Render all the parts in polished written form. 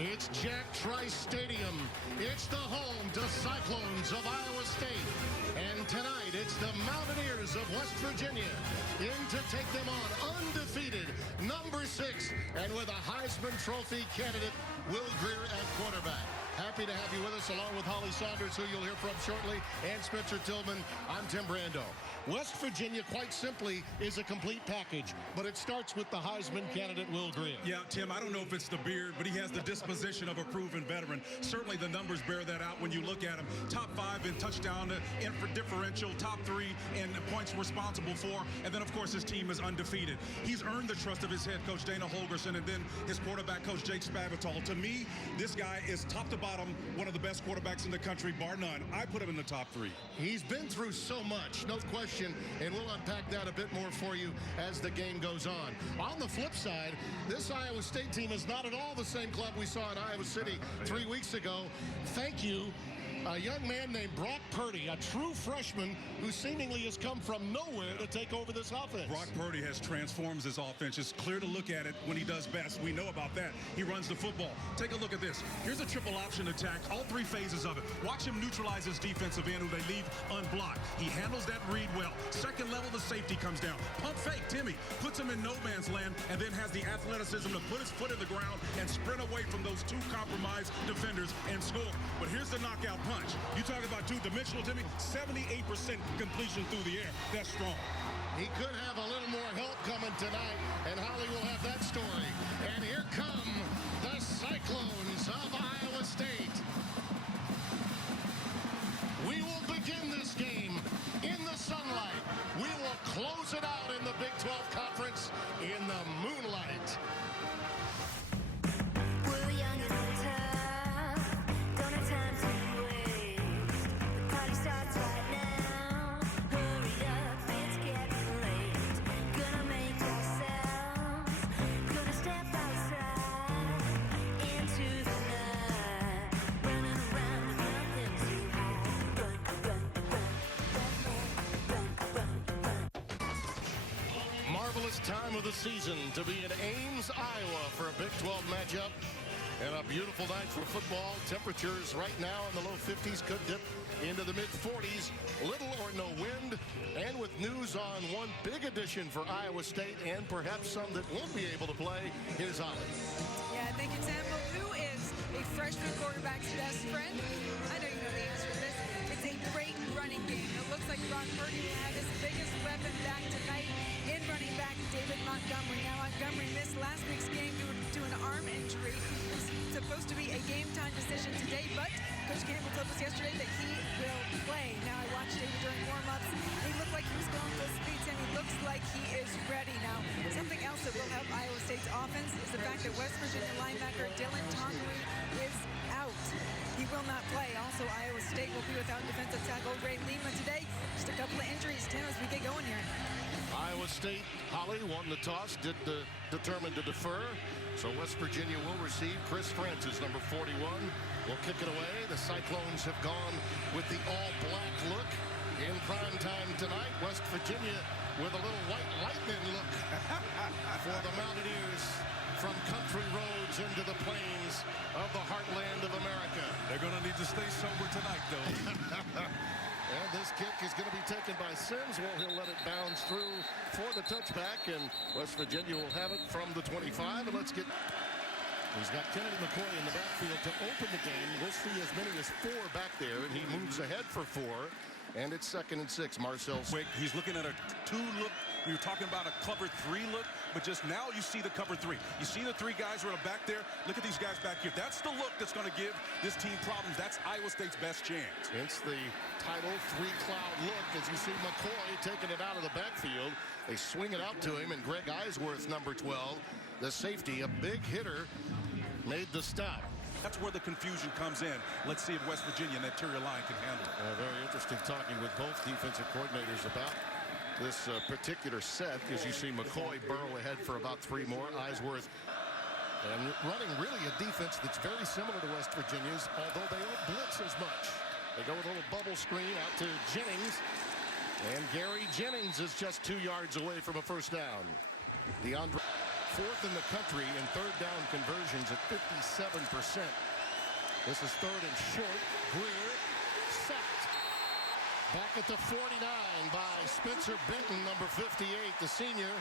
It's Jack Trice Stadium. It's the home to Cyclones of Iowa State. And tonight, it's the Mountaineers of West Virginia in to take them on undefeated, number 6, and with a Heisman Trophy candidate, Will Grier at quarterback. Happy to have you with us, along with Holly Saunders, who you'll hear from shortly, and Spencer Tillman. I'm Tim Brando. West Virginia, quite simply, is a complete package, but it starts with the Heisman candidate, Will Grier. Yeah, Tim, I don't know if it's the beard, but he has the disposition of a proven veteran. Certainly the numbers bear that out when you look at him. Top 5 in touchdown and for differential, top 3 in points responsible for, and then, of course, his team is undefeated. He's earned the trust of his head coach, Dana Holgorsen, and then his quarterback coach, Jake Spavital. To me, this guy is top to bottom one of the best quarterbacks in the country, bar none. I put him in the top 3. He's been through so much, no question, and we'll unpack that a bit more for you as the game goes on. On the flip side, this Iowa State team is not at all the same club we saw in Iowa City 3 weeks ago. Thank you. A young man named Brock Purdy, a true freshman who seemingly has come from nowhere to take over this offense. Brock Purdy has transformed his offense. It's clear to look at it when he does best. We know about that. He runs the football. Take a look at this. Here's a triple option attack, all 3 phases of it. Watch him neutralize his defensive end, who they leave unblocked. He handles that read well. Second level, the safety comes down. Pump fake, Timmy puts him in no man's land, and then has the athleticism to put his foot in the ground and sprint away from those 2 compromised defenders and score. But here's the knockout punch. You talk about 2-dimensional, Timmy. 78% completion through the air. That's strong. He could have a little more help coming tonight, and Holly will have that story. And here come the Cyclones of Iowa State. We will begin this game in the sunlight. We will close it out in the Big 12 Conference in the moonlight. We're young and we're tough. Don't have time to waste. The party starts right now. Hurry up, it's getting late. Gonna make ourselves. Gonna step outside into the night. Running around with nothing to hide. Run, run, run, run, run, run, run. Marvelous time of the season to be in Ames, Iowa for a Big 12 matchup. And a beautiful night for football. Temperatures right now in the low 50s, could dip into the mid-40s. Little or no wind. And with news on one big addition for Iowa State and perhaps some that won't be able to play, here's Holly. Yeah, thank you, Tim. Well, who is a freshman quarterback's best friend? I know you know the answer to this. It's a great running game. It looks like Brock Purdy will have his biggest weapon back tonight in running back David Montgomery. Now, Montgomery missed last week's game due to an arm injury. It's supposed to be a game-time decision today, but Coach Campbell told us yesterday that he will play. Now, I watched David during warm-ups. He looked like he was going full speed, and he looks like he is ready. Now, something else that will help Iowa State's offense is the fact that West Virginia linebacker Dylan Tonry is out. He will not play. Also, Iowa State will be without defensive tackle Ray Lima today. Just a couple of injuries, Tim, as we get going here. Iowa State, Holly, won the toss, determined to defer. So West Virginia will receive. Chris Francis, number 41, will kick it away. The Cyclones have gone with the all-black look in prime time tonight. West Virginia with a little white lightning look for the Mountaineers from country roads into the plains of the heartland of America. They're going to need to stay sober tonight, though. And this kick is going to be taken by Sims. Well, he'll let it bounce through for the touchback, and West Virginia will have it from the 25. And let's get... He's got Kennedy McCoy in the backfield to open the game. We'll see as many as 4 back there, and he moves ahead for 4. And it's 2nd and 6. Marcel. Quick, he's looking at a 2 look. We were talking about a cover 3 look, but just now you see the cover 3. You see the 3 guys who are back there. Look at these guys back here. That's the look that's going to give this team problems. That's Iowa State's best chance. It's the title 3-cloud look as you see McCoy taking it out of the backfield. They swing it out to him, and Greg Eisworth, number 12, the safety, a big hitter, made the stop. That's where the confusion comes in. Let's see if West Virginia and that interior line can handle it. Very interesting talking with both defensive coordinators about this particular set, as you see McCoy burrow ahead for about 3 more. Eisworth and running really a defense that's very similar to West Virginia's, although they don't blitz as much. They go with a little bubble screen out to Jennings, and Gary Jennings is just 2 yards away from a first down. DeAndre, 4th in the country in 3rd down conversions at 57%. This is third and short. Greer sacked. Back at the 49 by Spencer Benton, number 58, the senior.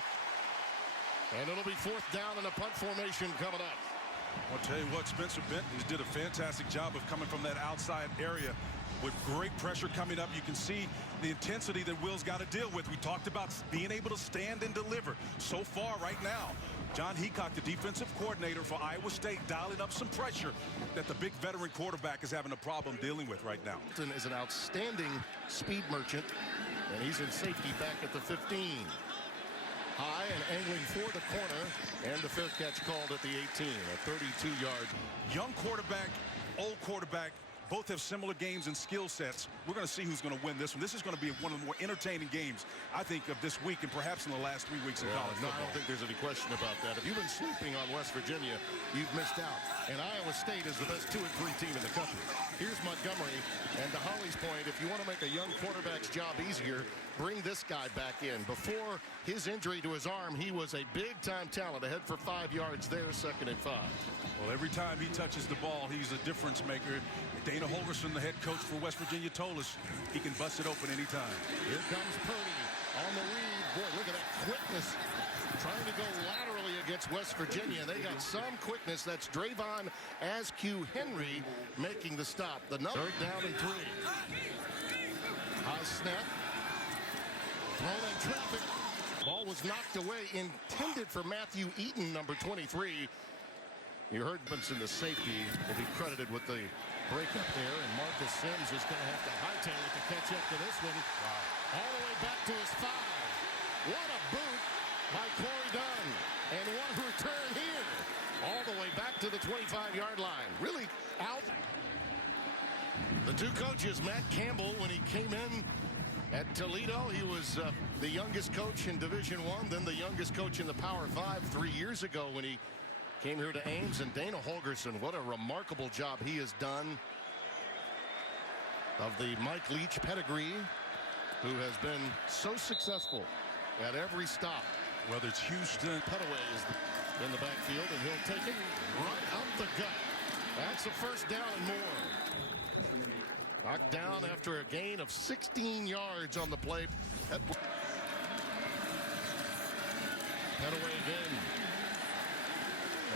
And it'll be fourth down in a punt formation coming up. I'll tell you what, Spencer Benton did a fantastic job of coming from that outside area with great pressure coming up. You can see the intensity that Will's got to deal with. We talked about being able to stand and deliver. So far right now, John Heacock, the defensive coordinator for Iowa State, dialing up some pressure that the big veteran quarterback is having a problem dealing with right now. Benton is an outstanding speed merchant, and he's in safety back at the 15. High and angling for the corner, and the fair catch called at the 18, a 32-yard. Young quarterback, old quarterback, both have similar games and skill sets. We're going to see who's going to win this one. This is going to be one of the more entertaining games, I think, of this week and perhaps in the last 3 weeks of college football. I don't think there's any question about that. If you've been sleeping on West Virginia, you've missed out. And Iowa State is the best 2 and 3 team in the country. Here's Montgomery, and to Holly's point, if you want to make a young quarterback's job easier, bring this guy back in. Before his injury to his arm, he was a big-time talent. Ahead for 5 yards there, 2nd and 5. Well, every time he touches the ball, he's a difference maker. Dana Holgorsen, the head coach for West Virginia, told us he can bust it open anytime. Here comes Purdy on the read. Boy, look at that quickness. Trying to go laterally against West Virginia. They got some quickness. That's Drayvon Askew Henry making the stop. The number 3rd down and 3. High snap. Thrown in traffic. Ball was knocked away. Intended for Matthew Eaton, number 23. You heard Benson, the safety, will be credited with the breakup there, and Marcus Sims is going to have to hightail it to catch up to this one. Wow. All the way back to his 5. What a boot by Corey Dunn, and what a return here. All the way back to the 25-yard line. Really out. The 2 coaches, Matt Campbell, when he came in at Toledo, he was the youngest coach in Division I, then the youngest coach in the Power 5 3 years ago when he came here to Ames. And Dana Holgorsen, what a remarkable job he has done, of the Mike Leach pedigree, who has been so successful at every stop. Whether it's Houston. Petaway is in the backfield, and he'll take it right up the gut. That's a first down and more. Knocked down after a gain of 16 yards on the play. Petaway again.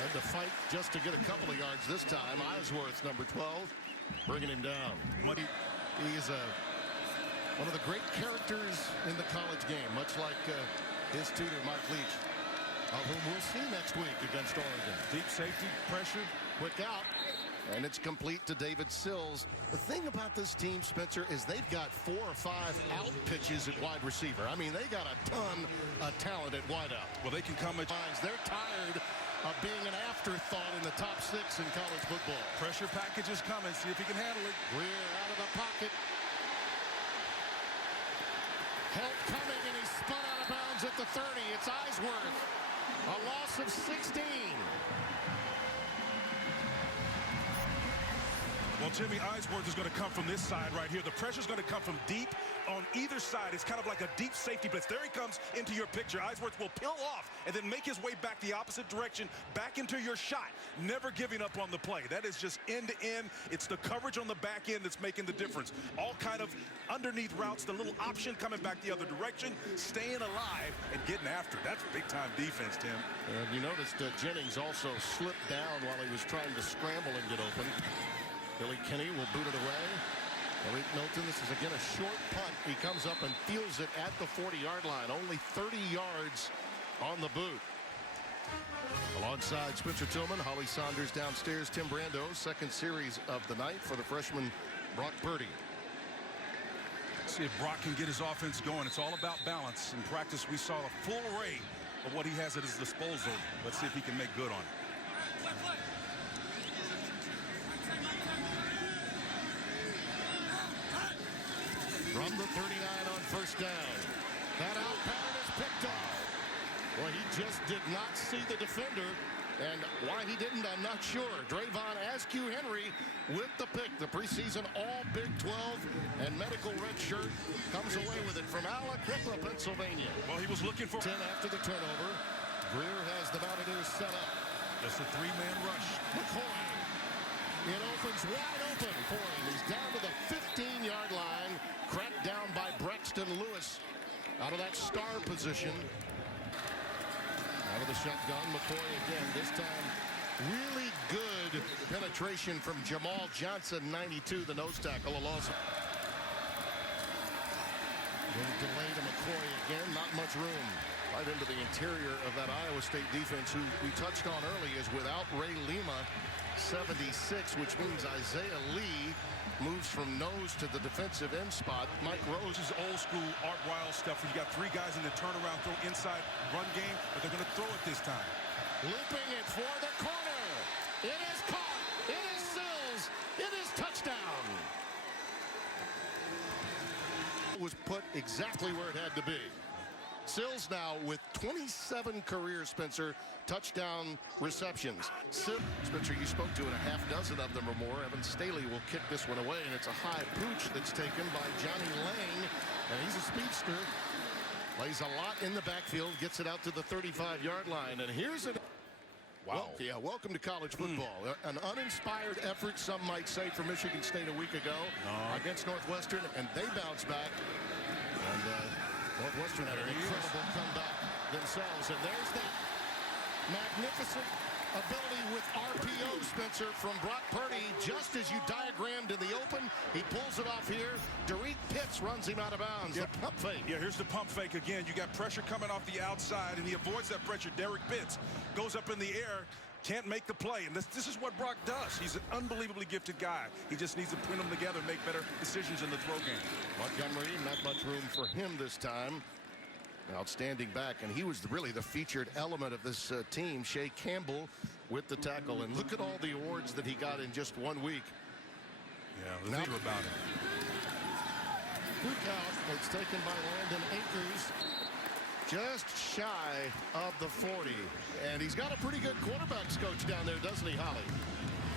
Had to fight just to get a couple of yards this time. Eisworth, number 12, bringing him down. He's one of the great characters in the college game, much like his tutor, Mike Leach, of whom we'll see next week against Oregon. Deep safety, pressure, quick out, and it's complete to David Sills. The thing about this team, Spencer, is they've got 4 or 5 out pitches at wide receiver. I mean, they got a ton of talent at wide out. Well, they can come at times. They're tired of being an afterthought in the top 6 in college football. Pressure package is coming. See if he can handle it. Greer out of the pocket. Help coming, and he spun out of bounds at the 30. It's Eisworth. A loss of 16. Well, Timmy, Eisworth is going to come from this side right here. The pressure is going to come from deep on either side. It's kind of like a deep safety blitz. There he comes into your picture. Eisworth will peel off and then make his way back the opposite direction, back into your shot, never giving up on the play. That is just end to end. It's the coverage on the back end that's making the difference. All kind of underneath routes, the little option coming back the other direction, staying alive and getting after it. That's big-time defense, Tim. And you noticed Jennings also slipped down while he was trying to scramble and get open. Billy Kinney will boot it away. Malik Milton, this is again a short punt. He comes up and fields it at the 40-yard line. Only 30 yards on the boot. Alongside Spencer Tillman, Holly Saunders downstairs, Tim Brando, second series of the night for the freshman Brock Purdy. See if Brock can get his offense going. It's all about balance. In practice, we saw a full array of what he has at his disposal. Let's see if he can make good on it. From the 39 on first down. That out pattern is picked off. Well, he just did not see the defender. And why he didn't, I'm not sure. Drayvon Askew Henry with the pick. The preseason all Big 12 and medical red shirt comes away with it from Aliquippa, Pennsylvania. Well, he was looking for 10 after the turnover. Greer has the Mountaineers set up. Just a three-man rush. McCoy. It opens wide open for him. He's down to the 15-yard line. Cracked down by Braxton Lewis. Out of that star position. Out of the shotgun, McCoy again. This time, really good penetration from Jamal Johnson, 92, the nose tackle. A loss. Little delay to McCoy again. Not much room. Right into the interior of that Iowa State defense, who we touched on early, is without Ray Lima, 76, which means Isaiah Lee moves from nose to the defensive end spot. Mike Rose is old school Art Wild stuff. You got three guys in the turnaround, throw inside run game, but they're going to throw it this time. Looping it for the corner. It is caught. It is Sills. It is touchdown. It was put exactly where it had to be. Sills now with 27 career, Spencer, touchdown receptions. Spencer, you spoke to it, a half dozen of them or more. Evan Staley will kick this one away, and it's a high pooch that's taken by Johnny Lang, and he's a speedster. Plays a lot in the backfield, gets it out to the 35-yard line, and here's it. Wow. Well, yeah, welcome to college football. An uninspired effort, some might say, for Michigan State a week ago against Northwestern, and they bounced back. And Northwestern had an incredible comeback themselves. And there's that magnificent ability with RPO, Spencer, from Brock Purdy. Just as you diagrammed in the open, he pulls it off here. Derek Pitts runs him out of bounds. Yep. The pump fake. Yeah, here's the pump fake again. You got pressure coming off the outside, and he avoids that pressure. Derek Pitts goes up in the air, can't make the play. And this is what Brock does. He's an unbelievably gifted guy. He just needs to put them together and make better decisions in the throw game. Montgomery, not much room for him this time. Outstanding back, and he was really the featured element of this team. Shea Campbell with the tackle, and look at all the awards that he got in just 1 week. Yeah, let's hear about it. Quick out. It's taken by Landon Akers, just shy of the 40, and he's got a pretty good quarterbacks coach down there, doesn't he, Holly?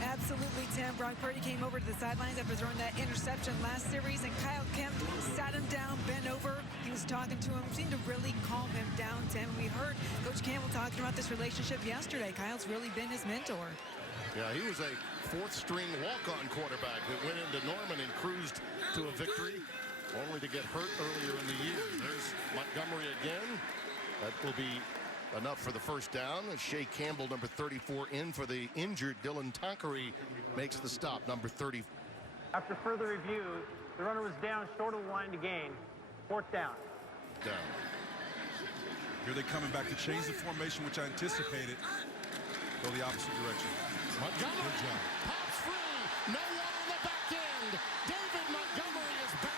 Absolutely, Tim. Brock Purdy came over to the sidelines after throwing that interception last series, and Kyle Kemp sat him down, bent over. He was talking to him, seemed to really calm him down, Tim. We heard Coach Campbell talking about this relationship yesterday. Kyle's really been his mentor. Yeah, he was a fourth-string walk-on quarterback that went into Norman and cruised to a victory, only to get hurt earlier in the year. There's Montgomery again. That will be enough for the first down. Shea Campbell, number 34, in for the injured Dylan Tonkery, makes the stop, number 30. After further review, the runner was down short of the line to gain. Fourth down. Down. Here they coming back to change the formation, which I anticipated. Go the opposite direction. Montgomery Good job. pops free. No one on the back end. David Montgomery is back.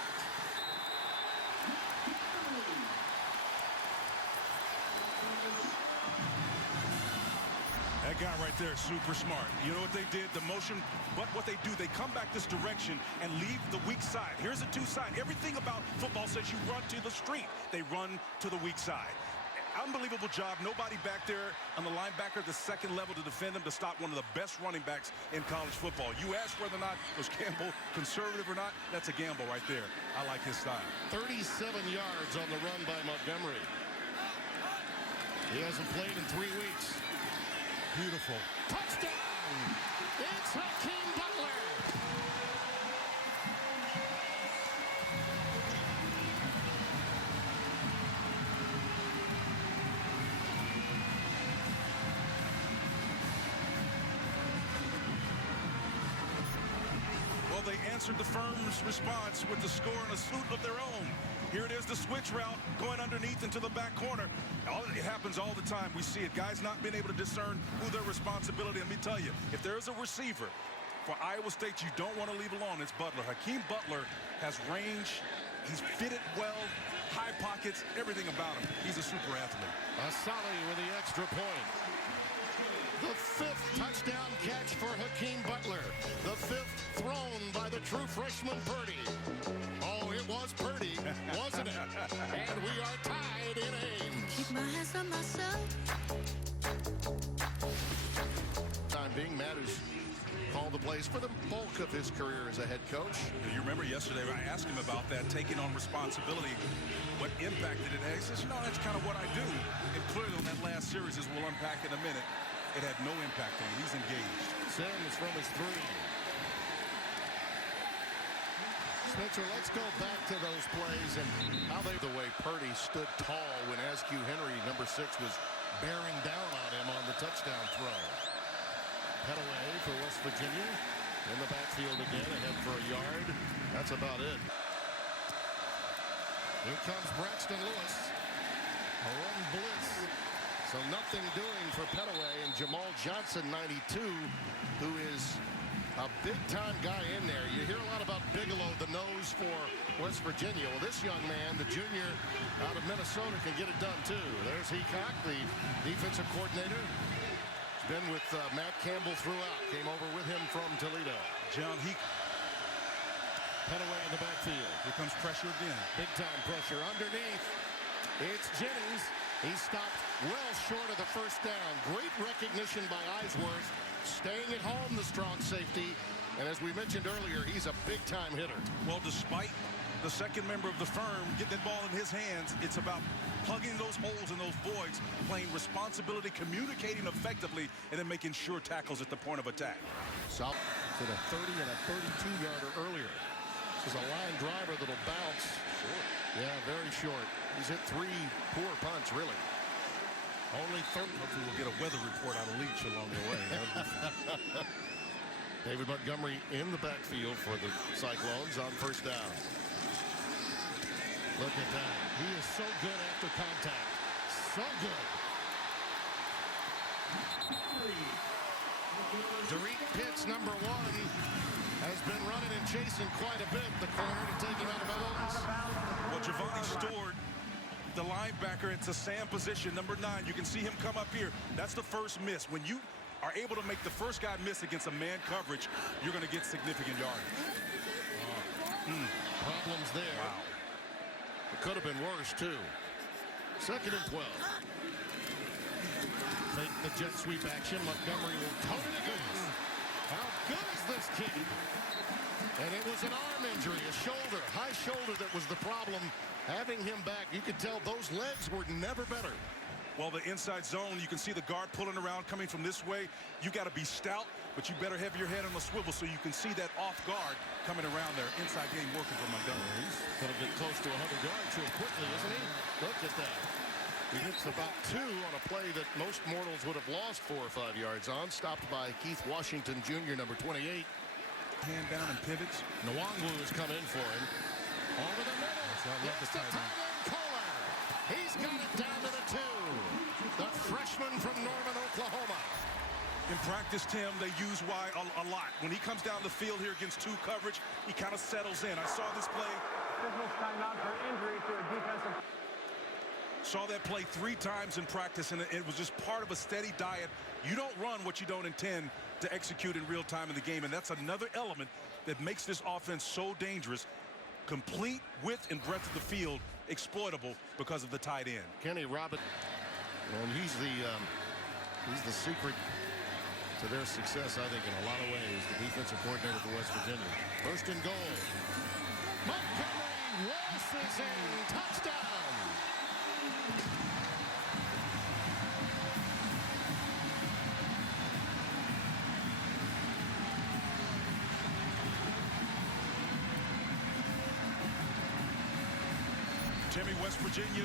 That guy right there is super smart. You know what they did? The motion, but what they do, they come back this direction and leave the weak side. Here's the two side. Everything about football says you run to the street. They run to the weak side. Unbelievable job. Nobody back there on the linebacker, the second level, to defend him, to stop one of the best running backs in college football. You ask whether or not was Campbell conservative or not, that's a gamble right there. I like his style. 37 yards on the run by Montgomery. He hasn't played in 3 weeks. Beautiful. Touchdown! It's Hakeem Butler. Well, they answered the firm's response with the score in a suit of their own. Here it is, the switch route going underneath into the back corner. It happens all the time. We see it. Guys not being able to discern who their responsibility. Let me tell you, if there's a receiver for Iowa State you don't want to leave alone, it's Butler. Hakeem Butler has range. He's fitted well, high pockets, everything about him. He's a super athlete. Asali with the extra point. The 5th touchdown catch for Hakeem Butler. The 5th thrown by the true freshman Purdy. Oh, it was Purdy, wasn't it? And we are tied in Ames. Keep my hands on myself. Time being, Matt has called the plays for the bulk of his career as a head coach. You remember yesterday when I asked him about that, taking on responsibility, what impact did it have? He says, no, that's kind of what I do. And clearly on that last series, as we'll unpack in a minute, it had no impact on him. He's engaged. Sims from his three. Spencer, let's go back to those plays and how the way Purdy stood tall when SQ Henry, number 6, was bearing down on him on the touchdown throw. Petaway for West Virginia. In the backfield again, ahead for a yard. That's about it. Here comes Braxton Lewis. A run blitz. So nothing doing for Petaway, and Jamal Johnson, 92, who is a big-time guy in there. You hear a lot about Bigelow, the nose for West Virginia. Well, this young man, the junior out of Minnesota, can get it done, too. There's Heacock, the defensive coordinator. He's been with Matt Campbell throughout. Came over with him from Toledo. John Heacock. Petaway in the backfield. Here comes pressure again. Big-time pressure underneath. It's Jennings. He stopped well short of the first down. Great recognition by Eisworth. Staying at home, the strong safety. And as we mentioned earlier, he's a big-time hitter. Well, despite the second member of the firm getting the ball in his hands, it's about plugging those holes and those voids, playing responsibility, communicating effectively, and then making sure tackles at the point of attack. South to the 30 and a 32-yarder earlier. This is a line driver that'll bounce. Short. Yeah, very short. He's hit 3 poor punts, really. Only 30. Hopefully we'll get a weather report out of Leach along the way. David Montgomery in the backfield for the Cyclones on first down. Look at that. He is so good after contact. So good. Dorit Pitts, number 1, has been running and chasing quite a bit the corner to take him out of bounds. Well, Giovanni Stewart, the linebacker, it's a Sam position, number 9. You can see him come up here. That's the first miss. When you are able to make the first guy miss against a man coverage, you're going to get significant yardage. Problems there. Wow. It could have been worse, too. 2nd and 12. Take the jet sweep action. Montgomery will tote it again. How good is this kid? And it was an arm injury, a shoulder, high shoulder that was the problem. Having him back, you could tell those legs were never better. Well, the inside zone, you can see the guard pulling around, coming from this way. You got to be stout, but you better have your head on the swivel so you can see that off guard coming around there. Inside game working for Montgomery. He's going to get close to 100 yards real quickly, isn't he? Look at that. He gets about 2 on a play that most mortals would have lost 4 or 5 yards on. Stopped by Keith Washington Jr., number 28. Hand down and pivots. Nwangwu has come in for him. Over the middle. It's the tight end Kohler. He's got it down to the 2. The freshman from Norman, Oklahoma. In practice, Tim, they use Y a lot. When he comes down the field here against 2 coverage, he kind of settles in. I saw this play. Business timeout for injury to a defensive. Saw that play 3 times in practice, and it was just part of a steady diet. You don't run what you don't intend to execute in real time in the game, and that's another element that makes this offense so dangerous. Complete width and breadth of the field, exploitable because of the tight end. Kenny Robinson, and he's the secret to their success, I think, in a lot of ways. The defensive coordinator for West Virginia. 1st and goal. Montgomery races in. Touchdown. Timmy, West Virginia,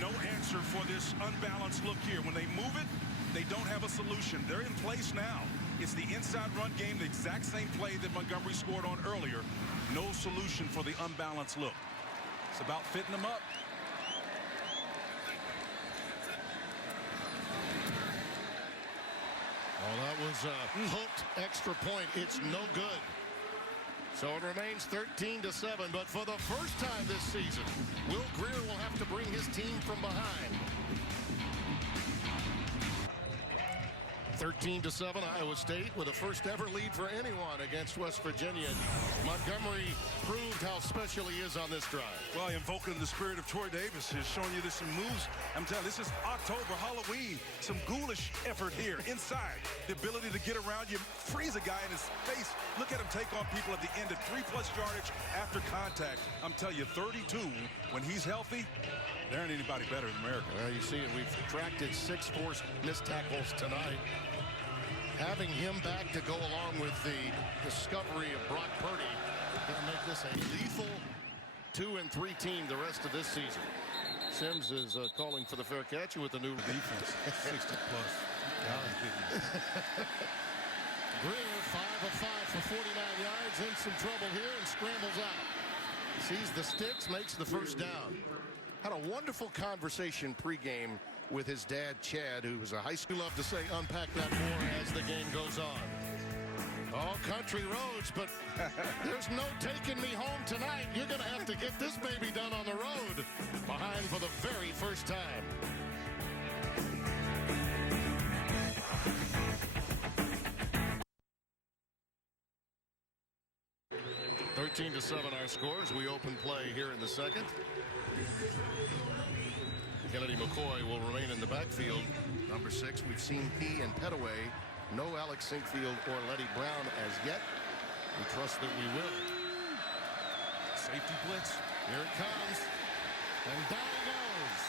no answer for this unbalanced look here. When they move it, they don't have a solution. They're in place now. It's the inside run game, the exact same play that Montgomery scored on earlier. No solution for the unbalanced look. It's about fitting them up. Well, that was a hooked extra point. It's no good. So it remains 13-7, but for the first time this season, Will Greer will have to bring his team from behind. 13-7, Iowa State with a first ever lead for anyone against West Virginia. Montgomery proved how special he is on this drive. Well, invoking the spirit of Troy Davis is showing you this some moves. I'm telling you, this is October, Halloween. Some ghoulish effort here inside. The ability to get around you, freeze a guy in his face. Look at him take on people at the end of 3+ yardage after contact. I'm telling you, 32, when he's healthy, there ain't anybody better in America. Well, you see it. We've subtracted 6 forced missed tackles tonight. having him back to go along with the discovery of Brock Purdy going to make this a lethal 2-3 team the rest of this season. Sims is calling for the fair catch with the new Defense, 60 plus. Greer, 5 of 5 for 49 yards, in some trouble here and scrambles out. Sees the sticks, makes the first down. Had a wonderful conversation pregame with his dad, Chad, who was a high school. Love to say, unpack that more as the game goes on. All country roads, but there's no taking me home tonight. You're going to have to get this baby done on the road. Behind for the very first time. (13-7) our score as we open play here in the second. Kennedy McCoy will remain in the backfield. Number 6, we've seen he and Petaway. No Alex Sinkfield or Letty Brown as yet. We trust that we will. Safety blitz. Here it comes. And down he goes.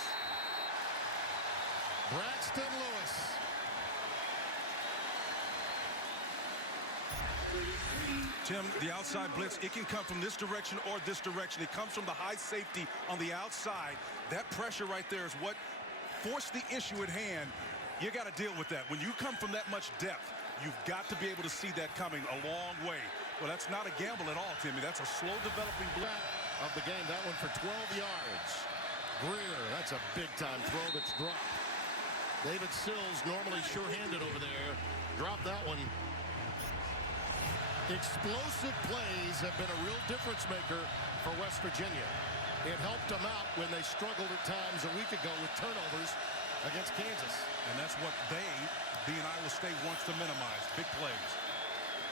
Braxton Lewis. Tim, the outside blitz, it can come from this direction or this direction. It comes from the high safety on the outside. That pressure right there is what forced the issue at hand. You got to deal with that. When you come from that much depth, you've got to be able to see that coming a long way. Well, that's not a gamble at all, Timmy. That's a slow developing block Of the game, that one for 12 yards. Greer, that's a big-time throw that's dropped. David Sills, normally sure-handed over there, dropped that one. Explosive plays have been a real difference maker for West Virginia. It helped them out when they struggled at times a week ago with turnovers against Kansas. And that's what they, being Iowa State, wants to minimize. Big plays.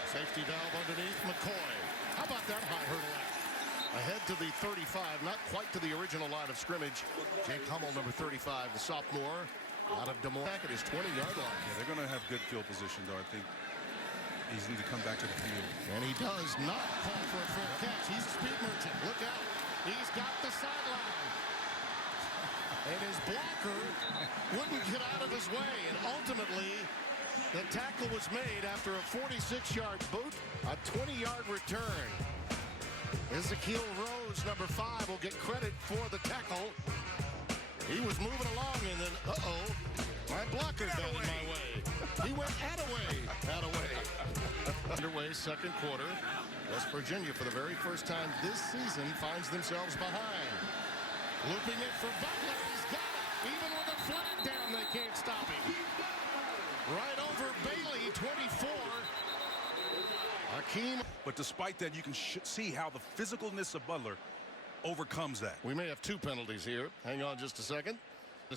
Safety valve underneath McCoy. How about that high hurdle out? Ahead to the 35, not quite to the original line of scrimmage. Jake Hummel, number 35, the sophomore, out of Des Moines. Back at his 20-yard line. Yeah, they're going to have good field position, though. I think he's need to come back to the field. And he does not call for a fair catch. He's a speed merchant. Look out. He's got the sideline. And his blocker wouldn't get out of his way. And ultimately, the tackle was made after a 46-yard boot, a 20-yard return. Ezekiel Rose, number 5, will get credit for the tackle. He was moving along, and then, my blocker got in my way. He went Attaway. Underway, second quarter. West Virginia, for the very first time this season, finds themselves behind. Looping it for Butler. He's got it. Even with a flag down, they can't stop him. Right over Bailey, 24. Hakeem. But despite that, you can see how the physicalness of Butler overcomes that. We may have 2 penalties here. Hang on just a second.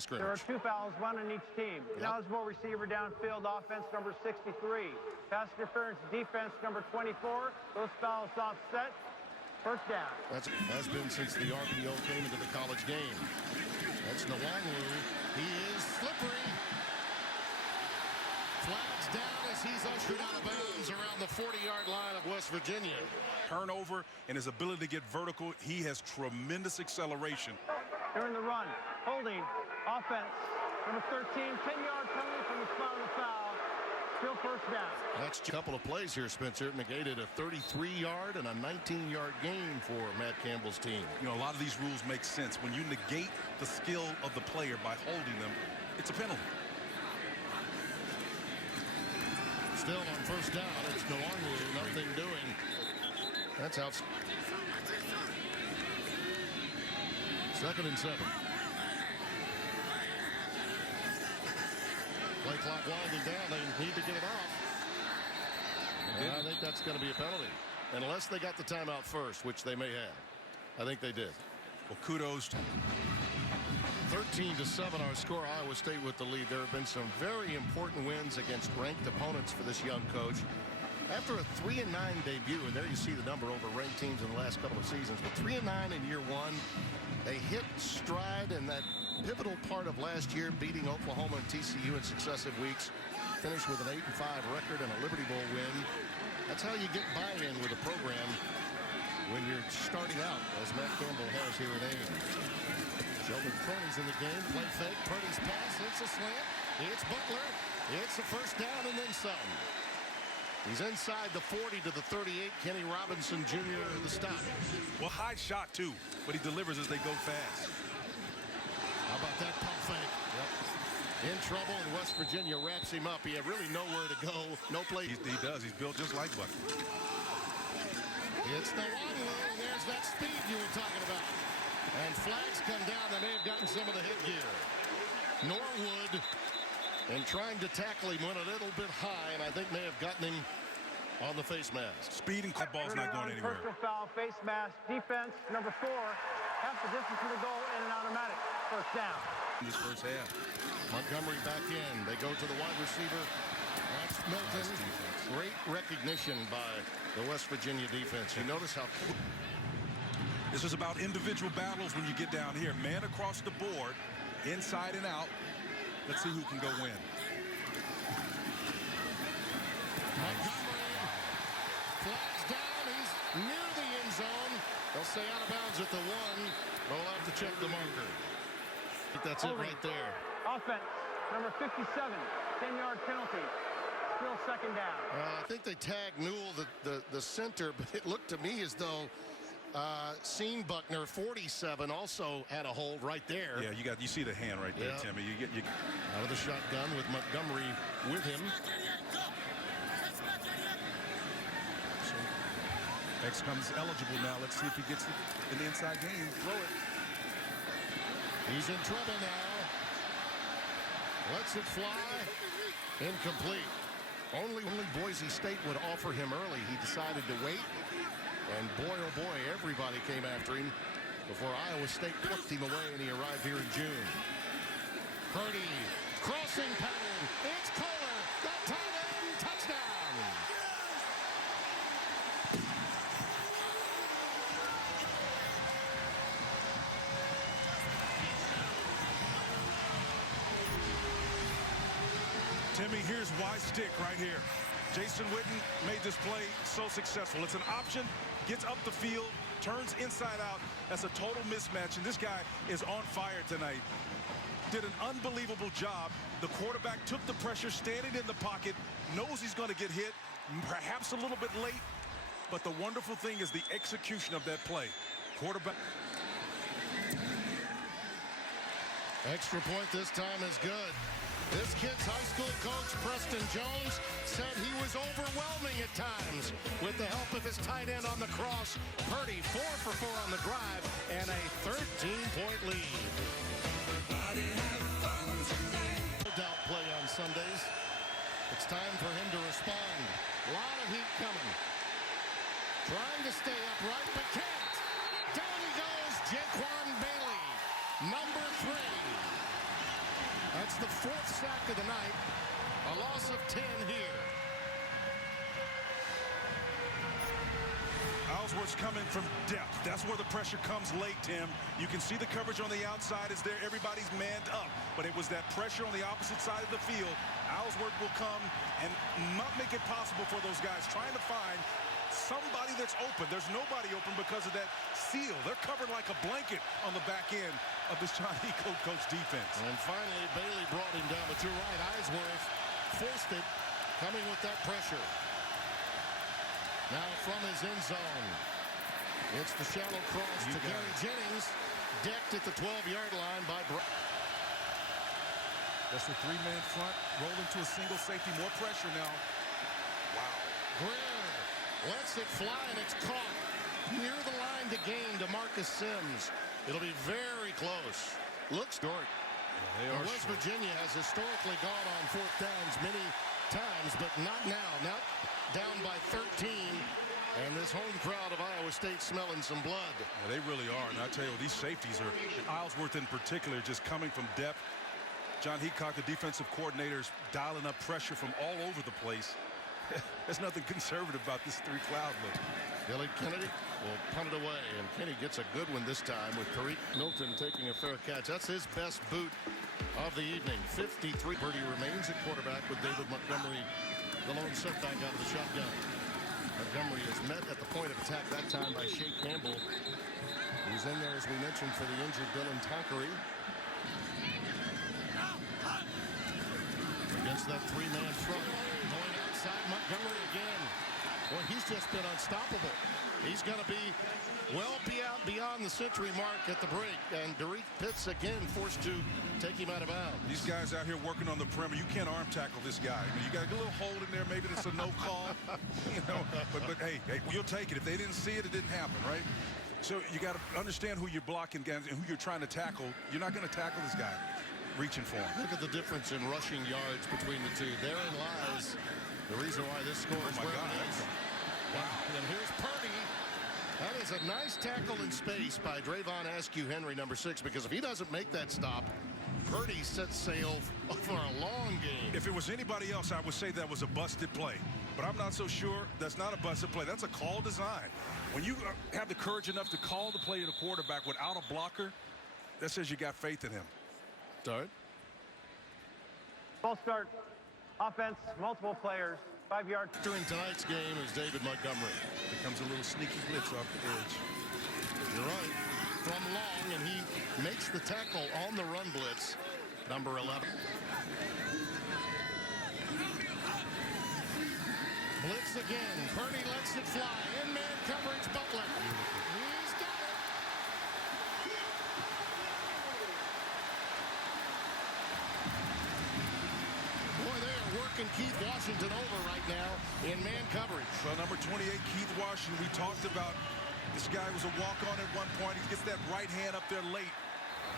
There are 2 fouls, 1 on each team. Ineligible receiver downfield, offense number 63. Pass interference, defense number 24. Those fouls offset. First down. That has been since the RPO came into the college game. That's Nwangwu. He is slippery. Flags down as he's ushered out of bounds around the 40-yard line of West Virginia. Turnover and his ability to get vertical, he has tremendous acceleration. During the run, holding, offense, number 13, 10-yard penalty from the spot of the foul. Still first down. That's a couple of plays here, Spencer. Negated a 33-yard and a 19-yard gain for Matt Campbell's team. You know, a lot of these rules make sense. When you negate the skill of the player by holding them, it's a penalty. Still on first down, it's Nwangwu, nothing doing. That's out. 2nd and 7. Play clock winding down. They need to get it off. And I think that's going to be a penalty. Unless they got the timeout first, which they may have. I think they did. Well, kudos to 13-7 our score. Iowa State with the lead. There have been some very important wins against ranked opponents for this young coach. After a 3-9 debut, and there you see the number over ranked teams in the last couple of seasons, but 3-9 in year 1, they hit stride in that pivotal part of last year, beating Oklahoma and TCU in successive weeks. Finished with an 8-5 record and a Liberty Bowl win. That's how you get buy-in with a program when you're starting out, as Matt Campbell has here at Ames. Sheldon Purdy's in the game. Play fake. Purdy's pass. It's a slant. It's Butler. It's a first down and then some. He's inside the 40 to the 38. Kenny Robinson Jr. the stop. Well, high shot too, but he delivers as they go fast. How about that pump fake? Yep. In trouble, and West Virginia wraps him up. He had really nowhere to go. No play. He does. He's built just like Bucky. It's the long low. There's that speed you were talking about. And flags come down. They may have gotten some of the hit gear. Norwood, and trying to tackle him, went a little bit high, and I think may have gotten him on the face mask. Speed and that ball's not going anywhere. Personal foul, face mask, defense, number 4. Half the distance to the goal in an automatic. First down. In this first half. Montgomery back in. They go to the wide receiver. That's Milton. Great recognition by the West Virginia defense. You notice how... This is about individual battles when you get down here. Man across the board, inside and out. Let's see who can go win. Montgomery flags down. He's near the end zone. They'll stay out of bounds at the 1. They'll have to check the marker. I think that's it right there. Offense, number 57, 10-yard penalty. Still second down. I think they tagged Newell, the center, but it looked to me as though Sean Buckner, 47, also had a hold right there. Yeah, you see the hand right there, Yeah. Timmy. You Out of the shotgun with Montgomery with him. X comes eligible now. Let's see if he gets it in the inside game. Throw it. He's in trouble now. Lets it fly. Incomplete. Only Boise State would offer him early. He decided to wait. And boy, oh boy, everybody came after him before Iowa State plucked him away, and he arrived here in June. Purdy, crossing pattern. It's Kohler. That tight end, touchdown. Timmy, here's why stick right here. Jason Witten made this play so successful. It's an option, gets up the field, turns inside out. That's a total mismatch, and this guy is on fire tonight. Did an unbelievable job. The quarterback took the pressure, standing in the pocket, knows he's going to get hit, perhaps a little bit late, but the wonderful thing is the execution of that play. Quarterback. Extra point this time is good. This kid's high school coach, Preston Jones, said he was overwhelming at times with the help of his tight end on the cross. Purdy 4 for 4 on the drive and a 13-point lead. No doubt play on Sundays. It's time for him to respond. A lot of heat coming. Trying to stay upright, but can't. Down he goes, Jaquan Bailey, number 3. That's the 4th sack of the night. A loss of 10 here. Ellsworth's coming from depth. That's where the pressure comes late, Tim. You can see the coverage on the outside is there. Everybody's manned up. But it was that pressure on the opposite side of the field. Ellsworth will come and not make it possible for those guys trying to find somebody that's open. There's nobody open because of that seal. They're covered like a blanket on the back end of this John Heacoat coach defense. And finally, Bailey brought him down. But you're right, Eisworth forced it, coming with that pressure. Now from his end zone, it's the shallow cross to Gary Jennings, decked at the 12-yard line by That's the 3-man front, roll into a single safety, more pressure now. Wow. Greer lets it fly, and it's caught near the line to gain to Marcus Sims. It'll be very close. Looks short. Yeah, West Virginia has historically gone on 4th downs many times, but not now. Now down by 13, and this home crowd of Iowa State smelling some blood. Yeah, they really are, and I tell you, these safeties are, Ellsworth in particular, just coming from depth. John Heacock, the defensive coordinator, is dialing up pressure from all over the place. There's nothing conservative about this 3 cloud look. Billy Kennedy will punt it away, and Kenny gets a good one this time with Tariq Milton taking a fair catch. That's his best boot of the evening. 53. Purdy remains at quarterback with David Montgomery, the lone setback out of the shotgun. Montgomery is met at the point of attack that time by Shea Campbell, who's in there, as we mentioned, for the injured Dylan Tonkery. Again, against that three-man front. Going outside, Montgomery again. Boy, he's just been unstoppable. He's going to be well beyond the century mark at the break. And Derek Pitts again forced to take him out of bounds. These guys out here working on the perimeter. You can't arm tackle this guy. I mean, you got a little hole in there. Maybe that's a no call. But hey, you'll take it. If they didn't see it, it didn't happen, right? So you got to understand who you're blocking and who you're trying to tackle. You're not going to tackle this guy reaching for him. Look at the difference in rushing yards between the two. Therein lies the reason why this score is where it is. Wow. And here's Purdy. That is a nice tackle in space by Drayvon Askew Henry, number 6, because if he doesn't make that stop, Purdy sets sail for a long game. If it was anybody else, I would say that was a busted play. But I'm not so sure that's not a busted play. That's a call design. When you have the courage enough to call the play to the quarterback without a blocker, that says you got faith in him. Start. Ball start. Offense, multiple players. 5 yards. During tonight's game is David Montgomery. Becomes a little sneaky blitz off the edge. You're right. From long, and he makes the tackle on the run blitz. Number 11. Blitz again. Purdy lets it fly. In man coverage, Butler. He's got it. Boy, they are working Keith Washington over right now in man coverage. Well, number 28, Keith Washington, we talked about this guy was a walk-on at one point. He gets that right hand up there late.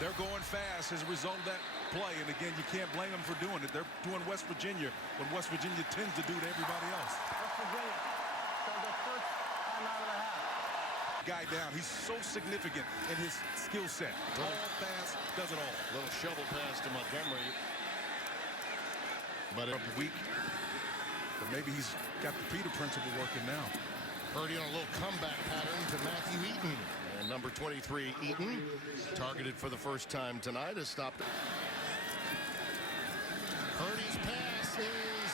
They're going fast as a result of that play. And again, you can't blame them for doing it. They're doing West Virginia what West Virginia tends to do to everybody else. West Virginia. So the first time out of the half. Guy down. He's so significant in his skill set. Tall, fast, does it all. Little shovel pass to Montgomery. But Up a week. But maybe he's got the Peter principle working now. Purdy on a little comeback pattern to Matthew Eaton. And number 23, Eaton, targeted for the first time tonight, has stopped. Purdy's pass is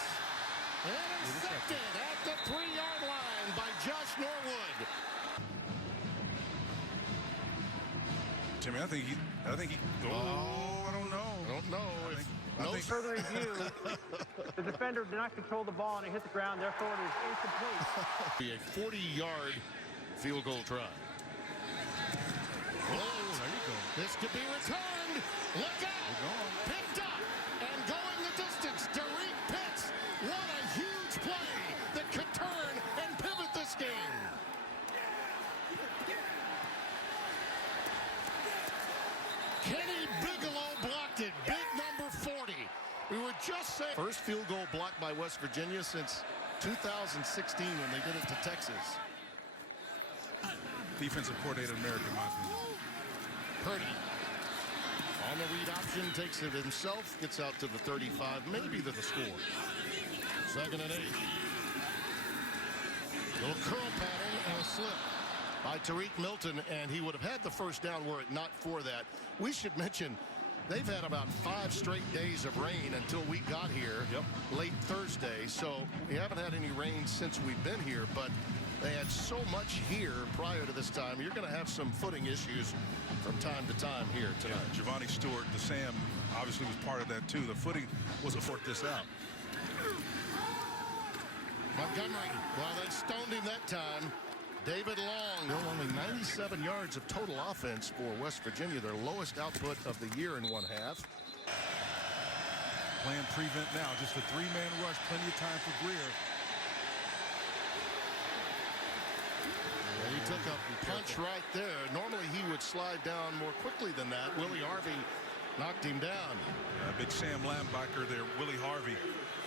intercepted at the 3-yard line by Josh Norwood. Timmy, I think he. I don't know. I don't know. I think Further review, the defender did not control the ball and it hit the ground, therefore it is incomplete. Be a 40-yard field goal try. Oh, there you go. This could be returned. Look out. Picked up and going the distance. Derek Pitts. What a huge play that could turn and pivot this game. Kenny Bigelow blocked it. Big number 40. We were just saying. First field goal blocked by West Virginia since 2016 when they did it to Texas. defensive coordinator in America, in my opinion. Purdy on the read option, takes it himself, gets out to the 35, maybe the score. 2nd and 8. Little curl pattern and a slip by Tariq Milton, and he would have had the first down were it not for that. We should mention they've had about 5 straight days of rain until we got here late Thursday, so we haven't had any rain since we've been here, but they had so much here prior to this time. You're going to have some footing issues from time to time here tonight. Yeah, Giovanni Stewart, the Sam, obviously was part of that too. The footing was to sort this out. Montgomery, well, they stoned him that time. David Long, only 97 yards of total offense for West Virginia, their lowest output of the year in one half. Playing prevent now, just a 3-man rush, plenty of time for Greer. He took a punch right there. Normally he would slide down more quickly than that. Willie Harvey knocked him down. Yeah, big Sam linebacker there, Willie Harvey,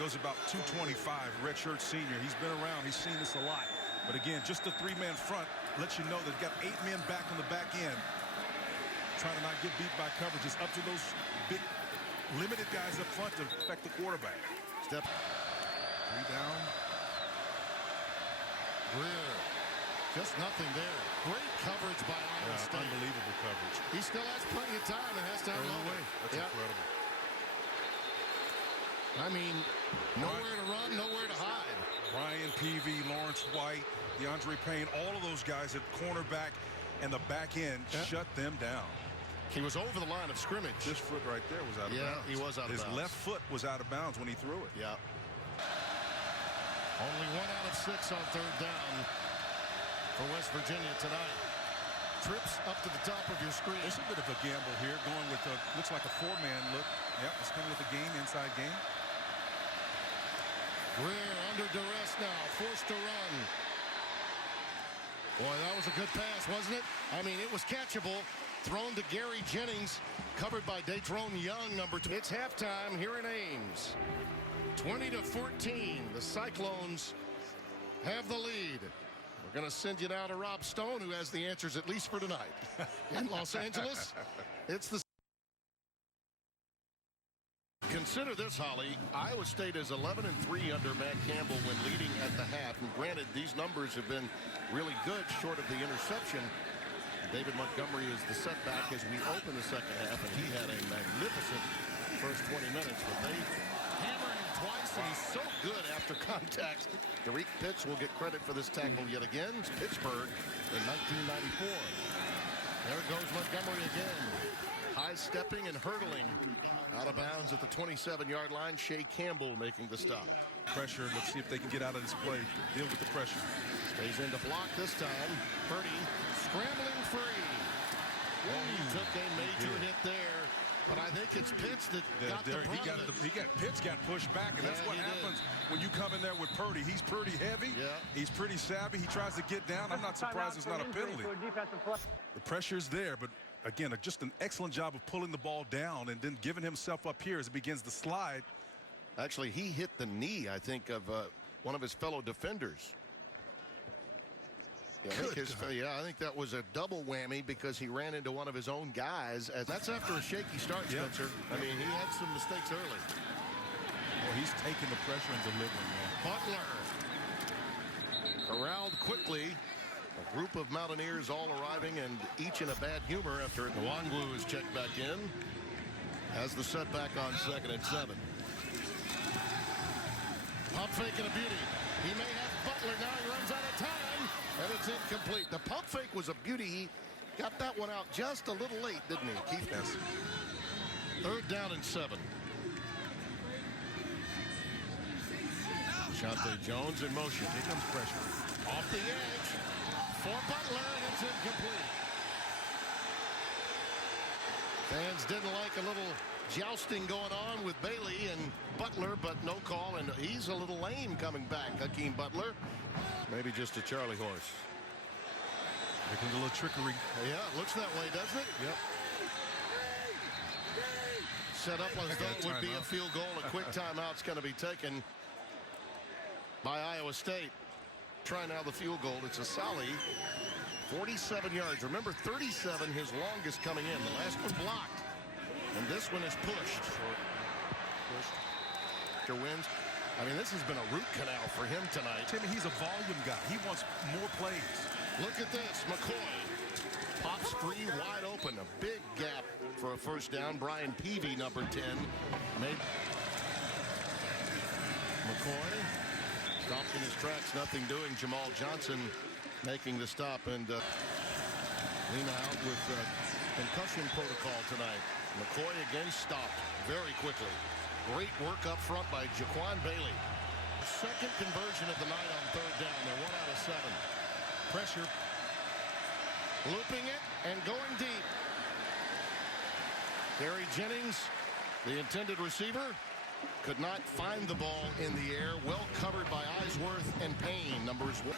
goes about 225, redshirt senior. He's been around, he's seen this a lot. But again, just the 3-man front lets you know they've got 8 men back on the back end. Trying to not get beat by coverages. Up to those big, limited guys up front to affect the quarterback. Step. 3 down. Greer. Just nothing there. Great coverage by Iowa State. Unbelievable coverage. He still has plenty of time and has to unload it. That's incredible. I mean, nowhere to run, nowhere to hide. Ryan Peavy, Lawrence White, DeAndre Payne, all of those guys at cornerback and the back end shut them down. He was over the line of scrimmage. This foot right there was out of bounds. Yeah, he was out of bounds. His left foot was out of bounds when he threw it. Yeah. Only 1 out of 6 on 3rd down for West Virginia tonight. Trips up to the top of your screen. There's a bit of a gamble here, going with a, looks like a 4-man look. Yep, it's coming with a game, inside game. Greer under duress now, forced to run. Boy, that was a good pass, wasn't it? I mean, it was catchable. Thrown to Gary Jennings, covered by Datrone Young, number 2. It's halftime here in Ames. 20-14. The Cyclones have the lead. We're going to send you now to Rob Stone, who has the answers at least for tonight. In Los Angeles, it's the... Consider this, Holly. Iowa State is 11-3 under Matt Campbell when leading at the half. And granted, these numbers have been really good short of the interception. David Montgomery is the setback as we open the second half, and he had a magnificent first 20 minutes. But they hammer him twice, and he's so good after contact. Derek Pitts will get credit for this tackle yet again. It's Pittsburgh in 1994. There goes Montgomery again. High stepping and hurdling out of bounds at the 27-yard line. Shea Campbell making the stop. Pressure. Let's see if they can get out of this play. Deal with the pressure. Stays in to block this time. Purdy scrambling free. He took a major hit there. But I think it's Pitts that got the brunt of it. Pitts got pushed back, and that's what happens when you come in there with Purdy. He's pretty heavy. Yeah. He's pretty savvy. He tries to get down. I'm not surprised it's not a penalty. The pressure's there, but again, just an excellent job of pulling the ball down and then giving himself up here as it begins to slide. Actually, he hit the knee, I think, of one of his fellow defenders. Yeah, I think that was a double whammy because he ran into one of his own guys. That's after a shaky start, Spencer. I mean, he had some mistakes early. Well, he's taking the pressure and delivering, man. Butler corralled quickly. A group of Mountaineers all arriving and each in a bad humor after Nwangwu is checked back in. Has the setback on 2nd and 7. Pump fake and a beauty. He may have Butler now. He runs out of time. And it's incomplete. The pump fake was a beauty. He got that one out just a little late, didn't he, Keith? Yes. 3rd down and 7. Shante Jones in motion. Here comes pressure. Off the edge for Butler, and it's incomplete. Fans didn't like a little jousting going on with Bailey and Butler, but no call, and he's a little lame coming back, Hakeem Butler. Maybe just a Charlie horse. Here comes a little trickery. Yeah, it looks that way, doesn't it? Yep. Set up as though it would be a field goal. A quick timeout's going to be taken by Iowa State. Try now the field goal. It's a solid 47 yards. Remember, 37, his longest coming in. The last one blocked. And this one is pushed. After wins. I mean, this has been a root canal for him tonight. Timmy, he's a volume guy. He wants more plays. Look at this. McCoy pops free wide open. A big gap for a first down. Brian Peavy, number 10, made. McCoy stopped in his tracks. Nothing doing. Jamal Johnson making the stop. And Lena out with concussion protocol tonight. McCoy again stopped very quickly. Great work up front by Jaquan Bailey. Second conversion of the night on 3rd down. They're 1 out of 7. Pressure. Looping it and going deep. Gary Jennings, the intended receiver, could not find the ball in the air. Well covered by Eisworth and Payne, numbers 1.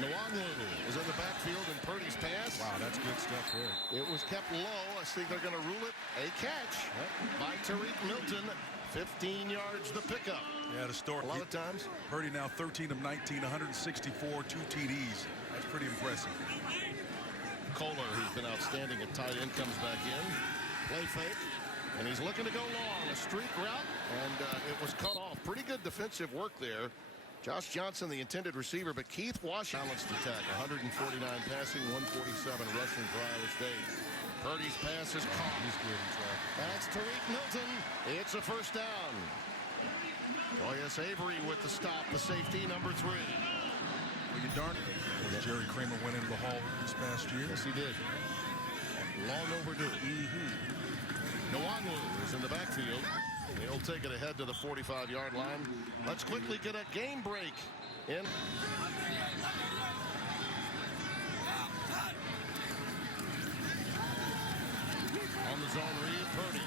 Nwangwu is in the backfield and Purdy's pass. Wow, that's good stuff there. It was kept low. I think they're going to rule it a catch by Tariq Milton. 15 yards the pickup. Yeah, the story. A lot of times. Purdy now 13 of 19, 164, 2 TDs. That's pretty impressive. Kohler, who's been outstanding at tight end, comes back in. Play fake. And he's looking to go long. A streak route. And it was cut off. Pretty good defensive work there. Josh Johnson, the intended receiver, but Keith Washington balanced attack. 149 passing, 147 rushing for Iowa State. Purdy's pass is caught. He's good in track. That's Tariq Milton. It's a first down. Joyous Avery with the stop, the safety, number 3. Well, you darn it. Jerry Kramer went into the hall this past year. Yes, he did. long overdue. Nwangu is in the backfield. He'll take it ahead to the 45-yard line. Let's quickly get a game break in. On the zone read, Purdy.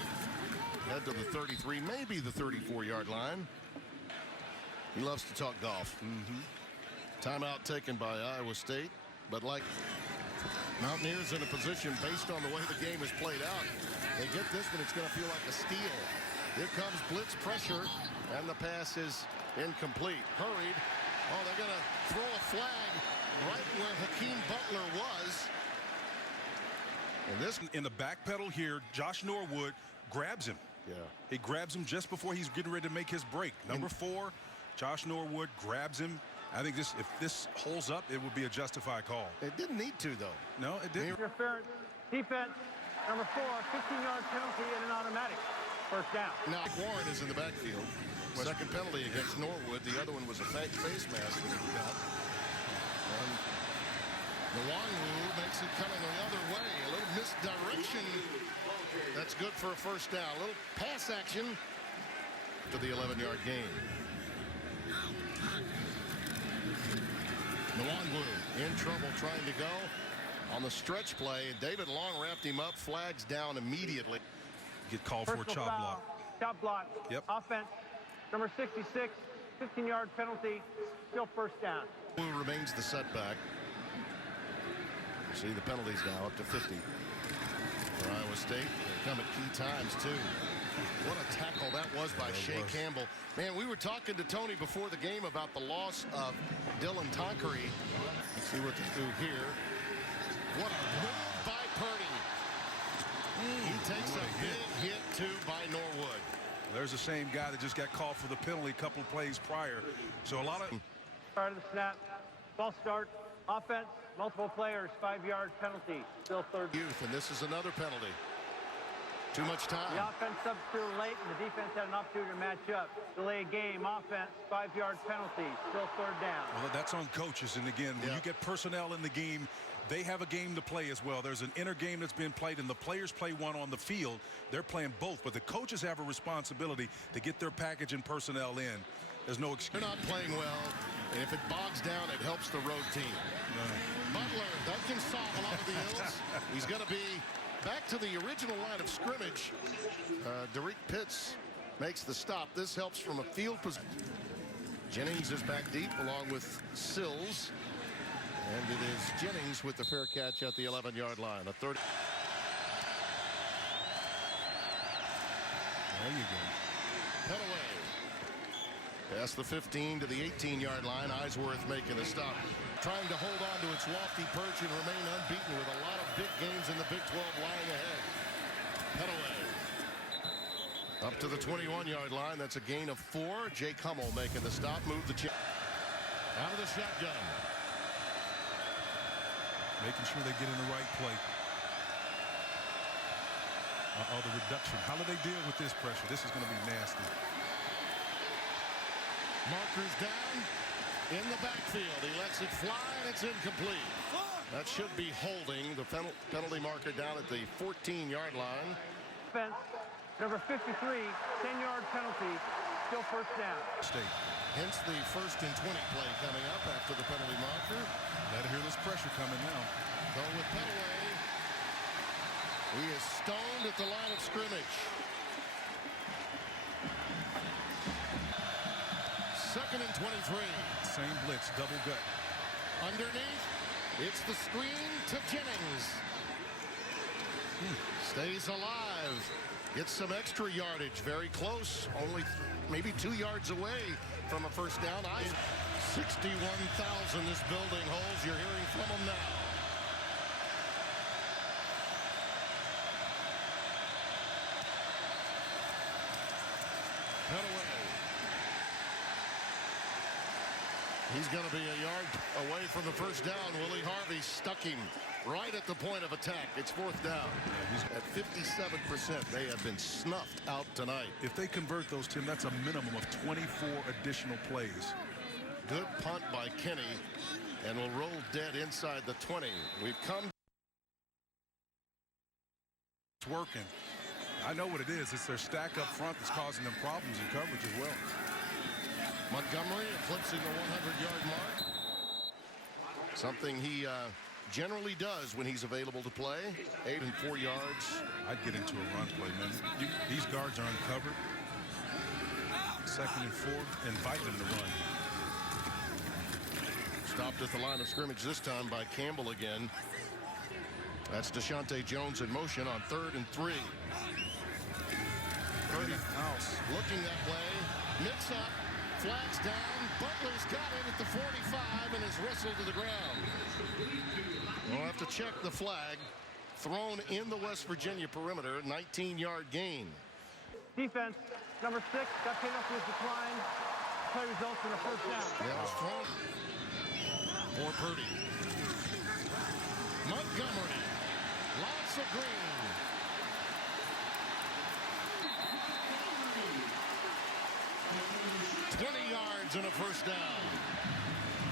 Head to the 33, maybe the 34-yard line. He loves to talk golf. Timeout taken by Iowa State. But like Mountaineers in a position based on the way the game is played out. They get this one, it's going to feel like a steal. Here comes blitz pressure, and the pass is incomplete. Hurried. Oh, they're going to throw a flag right where Hakeem Butler was. And this in the back pedal here, Josh Norwood grabs him. Yeah. He grabs him just before he's getting ready to make his break. Number 4, Josh Norwood grabs him. I think if this holds up, it would be a justified call. It didn't need to, though. No, it didn't. Interference. Defense. Number 4, 15-yard penalty and an automatic. First down. Now Warren is in the backfield. Second penalty against Norwood. The other one was a fake face mask that he got. And Nwangu makes it coming the other way. A little misdirection. That's good for a first down. A little pass action to the 11-yard gain. Nwangu in trouble trying to go on the stretch play. David Long wrapped him up. Flags down immediately. Get called for a chop block. Chop block. Yep. Offense. Number 66, 15-yard penalty. Still first down. Who remains the setback. See the penalties now up to 50 for Iowa State. They come at key times too. What a tackle that was by Shea Campbell. Man, we were talking to Tony before the game about the loss of Dylan Tonkery. Let's see what they do here. What a move by Purdy. He takes a big hit too by Norwood. There's the same guy that just got called for the penalty a couple of plays prior. So a lot of Start of the snap. False start. Offense. Multiple players. 5-yard penalty. Still third. Youth, and this is another penalty. Too much time. The offense substituted late, and the defense had an opportunity to match up. Delay game. Offense. 5-yard penalty. Still third down. Well, that's on coaches. And again, when you get personnel in the game, they have a game to play as well. There's an inner game that's been played, and the players play one on the field. They're playing both, but the coaches have a responsibility to get their package and personnel in. There's no excuse. They're not playing well, and if it bogs down, it helps the road team. Butler, that can solve a lot of the ills. He's going to be back to the original line of scrimmage. Derek Pitts makes the stop. This helps from a field position. Jennings is back deep along with Sills. And it is Jennings with the fair catch at the 11-yard line. A 30. There you go. Petaway. Past the 15 to the 18-yard line. Eisworth making the stop. Trying to hold on to its lofty perch and remain unbeaten with a lot of big games in the Big 12 lying ahead. Petaway. Up to the 21-yard line. That's a gain of 4. Jake Hummel making the stop. Move the chain. Out of the shotgun. Making sure they get in the right play. The reduction. How do they deal with this pressure? This is going to be nasty. Markers down in the backfield. He lets it fly, and it's incomplete. That should be holding. The penalty marker down at the 14-yard line. Offense. Number 53, 10-yard penalty. Still first down. State. Hence the 1st and 20 play coming up after the penalty marker. Gotta hear this pressure coming now. Go with Petaway. He is stoned at the line of scrimmage. 2nd and 23. Same blitz, double gut. Underneath, it's the screen to Jennings. Stays alive. Gets some extra yardage. Very close. Only maybe 2 yards away from a first down. 61,000 this building holds. You're hearing from them now. Petaway. He's going to be a yard away from the first down. Willie Harvey stuck him right at the point of attack. It's 4th down. At 57%, they have been snuffed out tonight. If they convert those, Tim, that's a minimum of 24 additional plays. Good punt by Kenny, and will roll dead inside the 20. We've come it's working. I know what it is. It's their stack up front that's causing them problems in coverage as well. Montgomery eclipsing the 100-yard mark. Something he generally does when he's available to play. 8 and 4 yards. I'd get into a run play, man. These guards are uncovered. 2nd and 4, invite them to run. Stopped at the line of scrimmage this time by Campbell again. That's Deshaunte Jones in motion on 3rd and 3. Purdy looking that way. Mix up. Flags down. Butler's got it at the 45 and is wrestled to the ground. We'll have to check the flag. Thrown in the West Virginia perimeter. 19-yard gain. Defense, number 6, that penalty is declined. Play results in a first down. Yeah, it was thrown for Purdy. Montgomery. Lots of green. And a first down.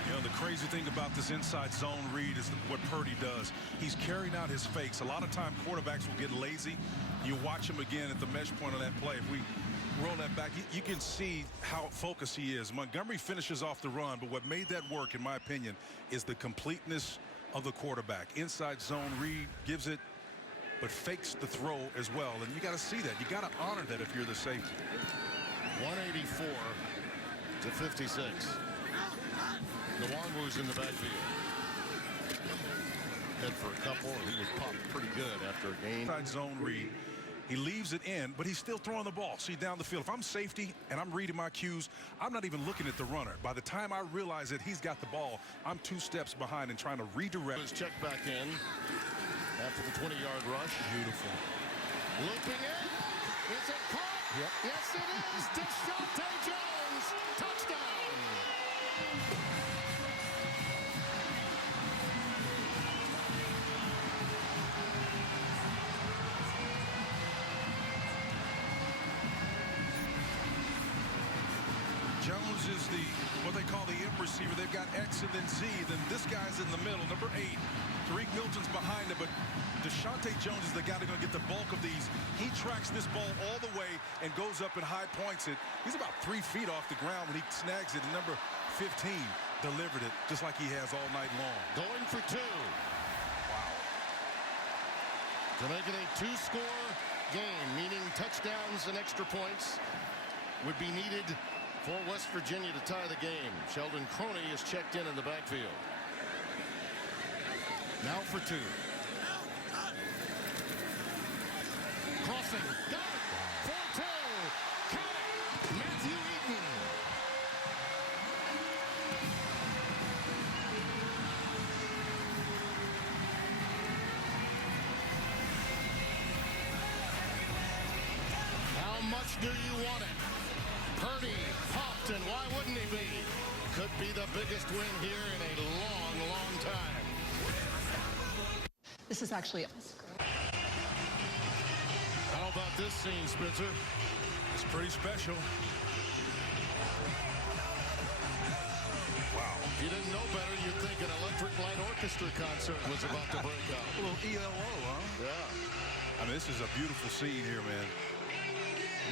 You know, the crazy thing about this inside zone read is what Purdy does. He's carrying out his fakes. A lot of time quarterbacks will get lazy. You watch him again at the mesh point of that play. If we roll that back, you can see how focused he is. Montgomery finishes off the run, but what made that work, in my opinion, is the completeness of the quarterback. Inside zone read gives it, but fakes the throw as well. And you got to see that. You got to honor that if you're the safety. 184 to 56. Nwangwu's in the backfield. Head for a couple, and he was popped pretty good after a gain. Inside zone read. He leaves it in, but he's still throwing the ball. See, down the field. If I'm safety and I'm reading my cues, I'm not even looking at the runner. By the time I realize that he's got the ball, I'm 2 steps behind and trying to redirect. His check back in after the 20-yard rush. Beautiful. Looping in. Is it caught? Yep. Yes, it is. Deshaunte Jones. Touchdown. Jones is what they call the M receiver. They've got X and then Z. Then this guy's in the middle, number 8. Tariq Milton's behind him, but Deshaunte Jones is the guy that's going to get the bulk of these. He tracks this ball all the way and goes up and high points it. He's about 3 feet off the ground when he snags it. And number 15 delivered it just like he has all night long. Going for 2. Wow. To make it a 2-score game, meaning touchdowns and extra points would be needed for West Virginia to tie the game. Sheldon Croney is checked in the backfield. Now for 2. Crossing. Got it. 4-2. Count it. Matthew Eaton. How much do you want it? Purdy popped, and why wouldn't he be? Could be the biggest win here in a long, long time. This is actually. How about this scene, Spencer? It's pretty special. Wow. If you didn't know better, you'd think an Electric Light Orchestra concert was about to break out. A little ELO, huh? Yeah. I mean, this is a beautiful scene here, man.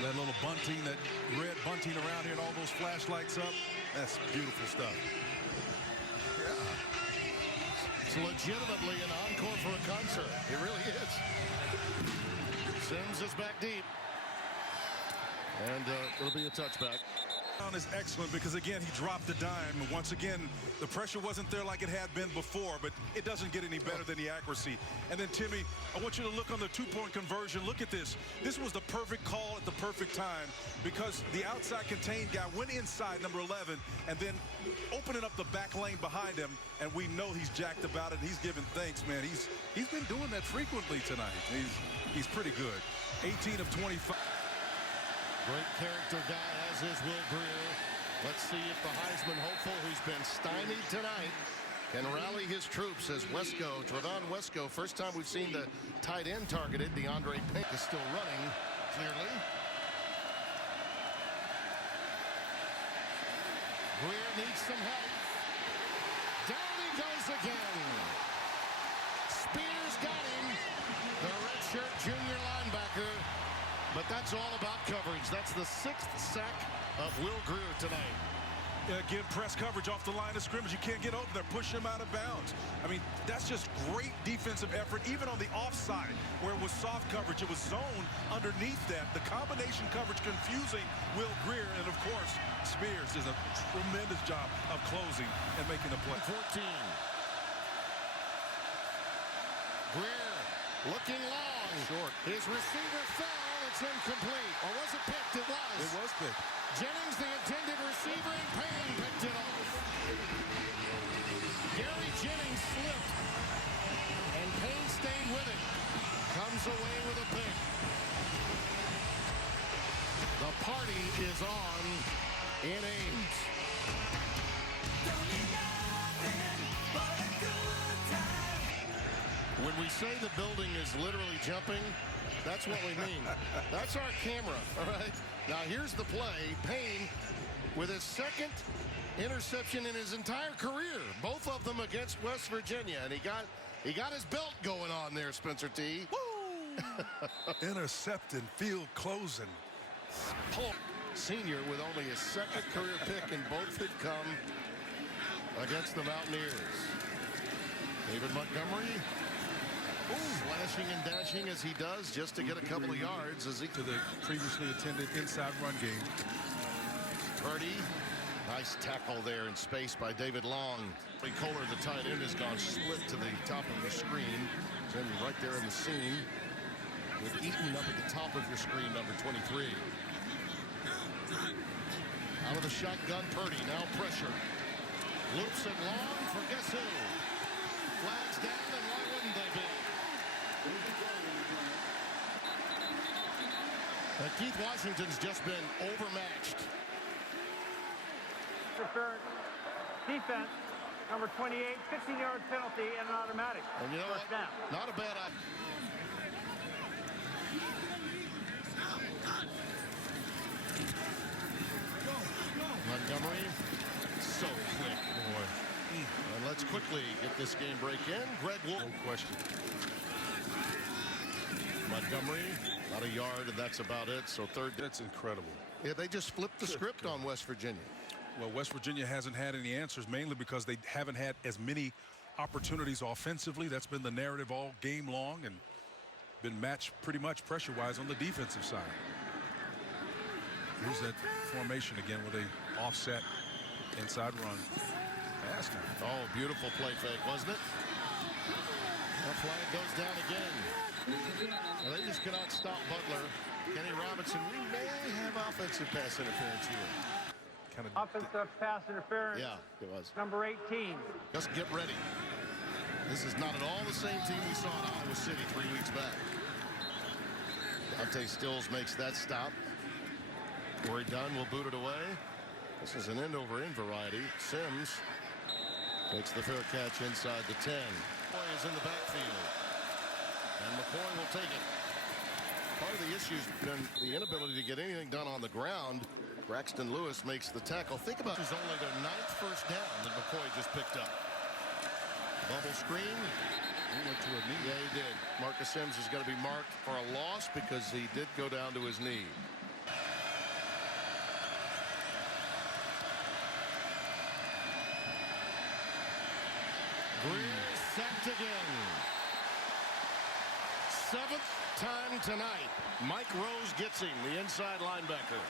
That little bunting, that red bunting around here and all those flashlights up. That's beautiful stuff. Yeah. It's legitimately an encore for a concert. It really is. Sims is back deep. And it'll be a touchback. Is excellent because again he dropped the dime. Once again the pressure wasn't there like it had been before, but it doesn't get any better than the accuracy. And then Timmy, I want you to look on the 2-point conversion. Look at this. This was the perfect call at the perfect time because the outside contained guy went inside, number 11, and then opening up the back lane behind him, and we know he's jacked about it. He's giving thanks, man. He's been doing that frequently tonight. He's pretty good. 18 of 25. Great character guy, as is Will Greer. Let's see if the Heisman hopeful, who's been stymied tonight, can rally his troops as Wesco, Trevon Wesco, first time we've seen the tight end targeted. DeAndre Pink is still running clearly. Greer needs some help. Down he goes again. Spears got him. The redshirt junior line. that's all about coverage. That's the 6th sack of Will Greer tonight. Again, press coverage off the line of scrimmage. You can't get over there. Push him out of bounds. I mean, that's just great defensive effort, even on the offside, where it was soft coverage. It was zone underneath that. The combination coverage confusing Will Greer. And, of course, Spears does a tremendous job of closing and making the play. 14. Greer looking long. Short. His receiver fell. It's incomplete. Or was it picked? It was. It was picked. Jennings, the intended receiver, and Payne picked it off. Gary Jennings slipped, and Payne stayed with it. Comes away with a pick. The party is on in Ames. When we say the building is literally jumping, that's what we mean. That's our camera, all right? Now here's the play. Payne with his 2nd interception in his entire career. Both of them against West Virginia. And he got his belt going on there, Spencer T. Woo! Intercepting, field closing. Polk, senior, with only his 2nd career pick, and both had come against the Mountaineers. David Montgomery. Slashing and dashing as he does just to get a couple of yards as he to the previously attended inside run game. Purdy, nice tackle there in space by David Long. Kohler, the tight end, has gone split to the top of the screen. Then right there in the seam with Eaton up at the top of your screen, number 23. Out of the shotgun, Purdy, now pressure. Loops it long for guess who? Flags down, and why wouldn't they be? Keith Washington's just been overmatched. Interference. Defense, number 28, 15-yard penalty and an automatic. And you know First what? down. Not a bad idea. Montgomery, so quick. Boy. And let's quickly get this game break in. Greg Wolf. No question. Montgomery, about a yard, and that's about it. So third. That's incredible. Yeah, they just flipped the script on West Virginia. Well, West Virginia hasn't had any answers, mainly because they haven't had as many opportunities offensively. That's been the narrative all game long, and been matched pretty much pressure-wise on the defensive side. Here's that formation again with a offset inside run. Pass now. Oh, beautiful play fake, wasn't it? The flag goes down again. Well, they just cannot stop Butler. Kenny Robinson, we may have offensive pass interference here. Kind of Offensive pass interference. Yeah, it was. Number 18. Just get ready. This is not at all the same team we saw in Iowa City 3 weeks back. Dante Stills makes that stop. Corey Dunn will boot it away. This is an end-over-end variety. Sims takes the fair catch inside the 10. McCoy is in the backfield. And McCoy will take it. Part of the issue has been the inability to get anything done on the ground. Braxton Lewis makes the tackle. Think about this is only their 9th first down that McCoy just picked up. Bubble screen. he went to a knee. Yeah, he did. Marcus Sims is going to be marked for a loss because he did go down to his knee. Greer sacked again. 7th time tonight. Mike Rose gets him, the inside linebacker.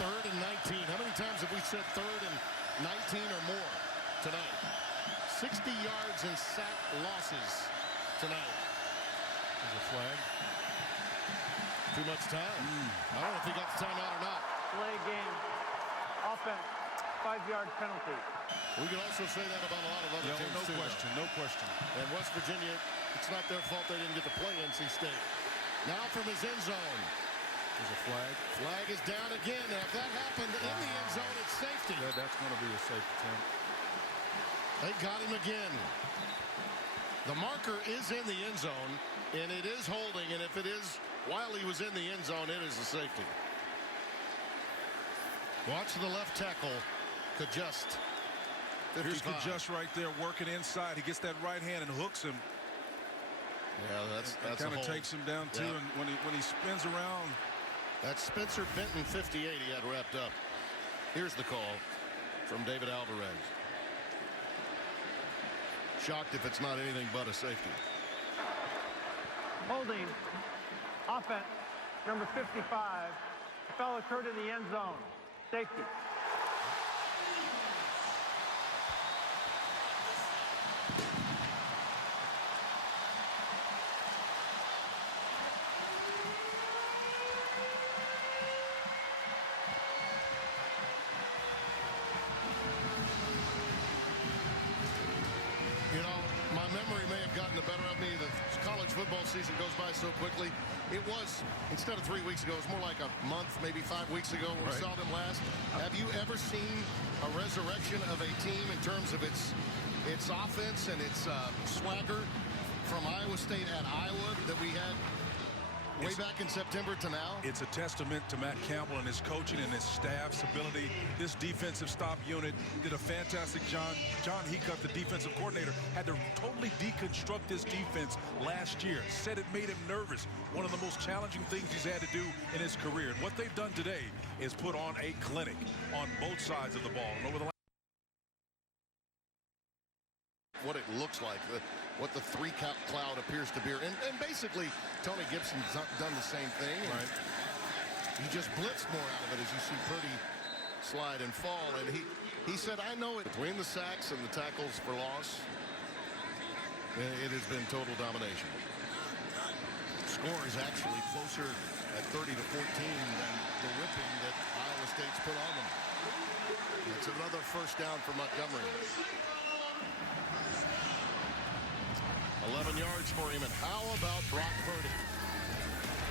3rd and 19. How many times have we said 3rd and 19 or more tonight? 60 yards in sack losses tonight. There's a flag. Too much time. I don't know if he got the timeout or not. Play game. Offense. 5-yard penalty. We can also say that about a lot of other teams, No too, question, no question. And West Virginia, it's not their fault they didn't get to play NC State. Now from his end zone. There's a flag. Flag is down again. Now, if that happened in the end zone, it's safety. Yeah, that's going to be a safe attempt. They got him again. The marker is in the end zone, and it is holding. And if it is while he was in the end zone, it is a safety. Watch the left tackle. Kajust. Here's Kajust right there working inside. He gets that right hand and hooks him. Yeah, that's kind of takes him down too. And when he spins around, that's Spencer Benton 58 he had wrapped up. Here's the call from David Alvarez. Shocked if it's not anything but a safety. Holding. Offense. Number 55. The foul occurred in the end zone. Safety. You know, my memory may have gotten the better of me. The college football season goes by so quickly. It was, instead of 3 weeks ago, it was more like a month, maybe 5 weeks ago when we saw them last. Have you ever seen a resurrection of a team in terms of its offense and its swagger from Iowa State at Iowa that we had way back in September to now? It's a testament to Matt Campbell and his coaching and his staff's ability. This defensive stop unit did a fantastic job. John Heacup, the defensive coordinator, had to totally deconstruct this defense last year. Said it made him nervous. One of the most challenging things he's had to do in his career. And what they've done today is put on a clinic on both sides of the ball. And over the what it looks like, what the three cloud appears to be. And basically, Tony Gibson's done the same thing. Right. He just blitzed more out of it as you see Purdy slide and fall. And he said, I know it. Between the sacks and the tackles for loss, it has been total domination. Score is actually closer at 30-14 than the whipping that Iowa State's put on them. It's another first down for Montgomery. 11 yards for him. And how about Brock Purdy?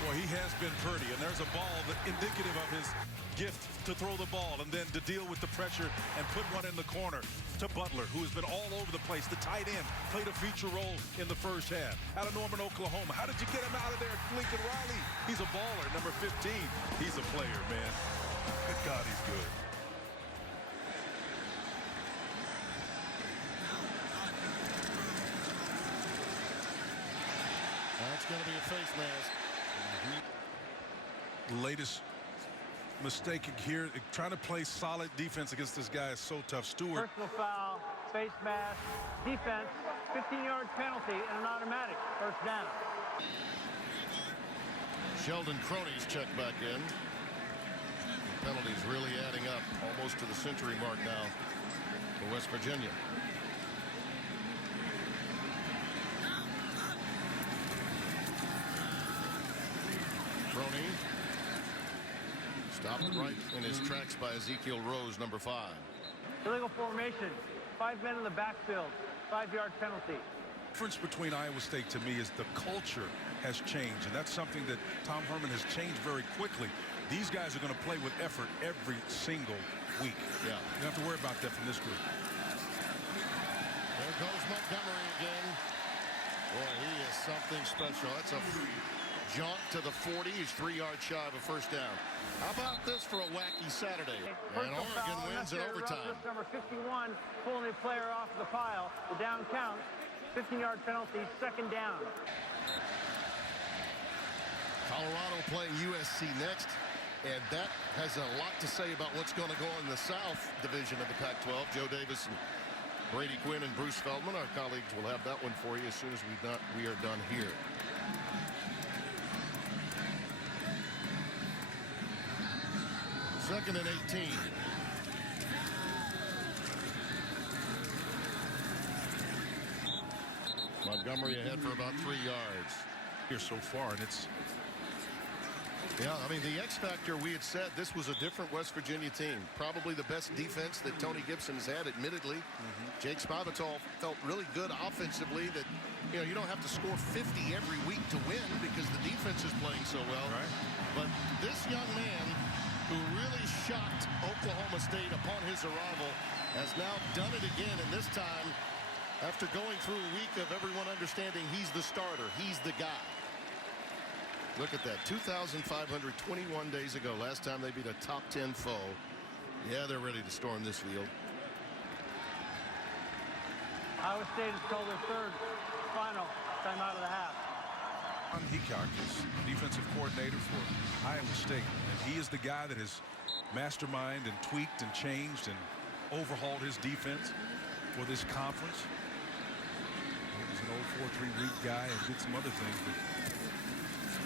Well, he has been Purdy, and there's a ball that indicative of his gift to throw the ball and then to deal with the pressure and put one in the corner to Butler, who has been all over the place. The tight end played a feature role in the first half. Out of Norman, Oklahoma. How did you get him out of there, Lincoln Riley? He's a baller, number 15. He's a player, man. Good God, he's good. That's going to be a face mask. Latest mistake here, trying to play solid defense against this guy is so tough. Stewart. Personal foul, face mask, defense, 15-yard penalty, and an automatic first down. Sheldon Croney's checked back in. The penalties really adding up almost to the century mark now for West Virginia. Croney stopped right in his tracks by Ezekiel Rose, number 5. Illegal formation, 5 men in the backfield, 5-yard penalty. The difference between Iowa State to me is the culture has changed, and that's something that Tom Herman has changed very quickly. These guys are going to play with effort every single week. Yeah. You don't have to worry about that from this group. There goes Montgomery again. Boy, he is something special. That's a jaunt to the 40. He's 3 yards shy of a first down. How about this for a wacky Saturday? And Oregon wins in overtime. Number 51 pulling the player off the pile. The down count, 15-yard penalty, second down. Colorado playing USC next, and that has a lot to say about what's going to go in the South Division of the Pac-12. Joe Davis and Brady Quinn and Bruce Feldman, our colleagues, will have that one for you as soon as we are done here. Second and 18. Montgomery ahead for about 3 yards. Here so far, and it's... Yeah, I mean, the X factor, we had said this was a different West Virginia team. Probably the best defense that Tony Gibson has had, admittedly. Jake Spavital felt really good offensively that, you know, you don't have to score 50 every week to win because the defense is playing so well. Right. But this young man who really shocked Oklahoma State upon his arrival has now done it again, and this time after going through a week of everyone understanding he's the starter, he's the guy. Look at that, 2,521 days ago, last time they beat a top 10 foe. Yeah, they're ready to storm this field. Iowa State has called their third final timeout of the half. Heacock is defensive coordinator for Iowa State, and he is the guy that has masterminded and tweaked and changed and overhauled his defense for this conference. He was an old 4-3 weak guy and did some other things, but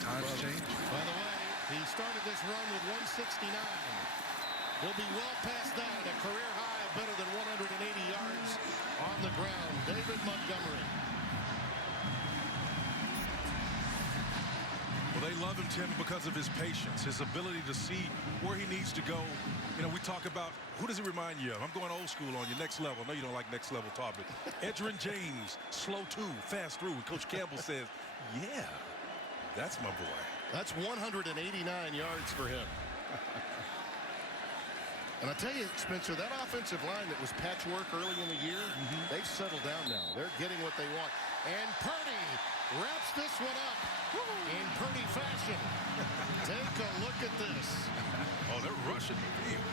times change. By the way, he started this run with 169. He'll be well past that, a career high of better than 180 yards on the ground. David Montgomery. Well, they love him, Tim, because of his patience, his ability to see where he needs to go. You know, we talk about, who does he remind you of? I'm going old school on you, next level. I know you don't like next level topic. Edgerrin James, slow two, fast through. Coach Campbell says, yeah, that's my boy. That's 189 yards for him. And I tell you, Spencer, that offensive line that was patchwork early in the year, they've settled down now. They're getting what they want. And Purdy wraps this one up in Purdy fashion. Take a look at this. Oh, they're rushing the field.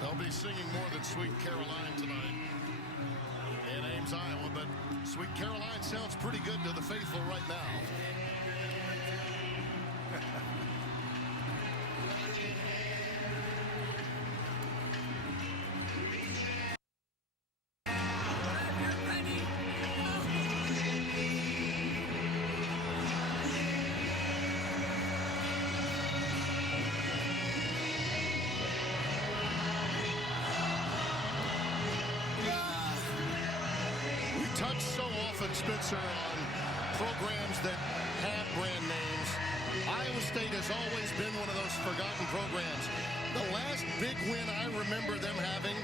They'll be singing more than Sweet Caroline tonight in Ames, Iowa, but Sweet Caroline sounds pretty good to the faithful right now. Touch so often, Spencer, on programs that have brand names. Iowa State has always been one of those forgotten programs. The last big win I remember them having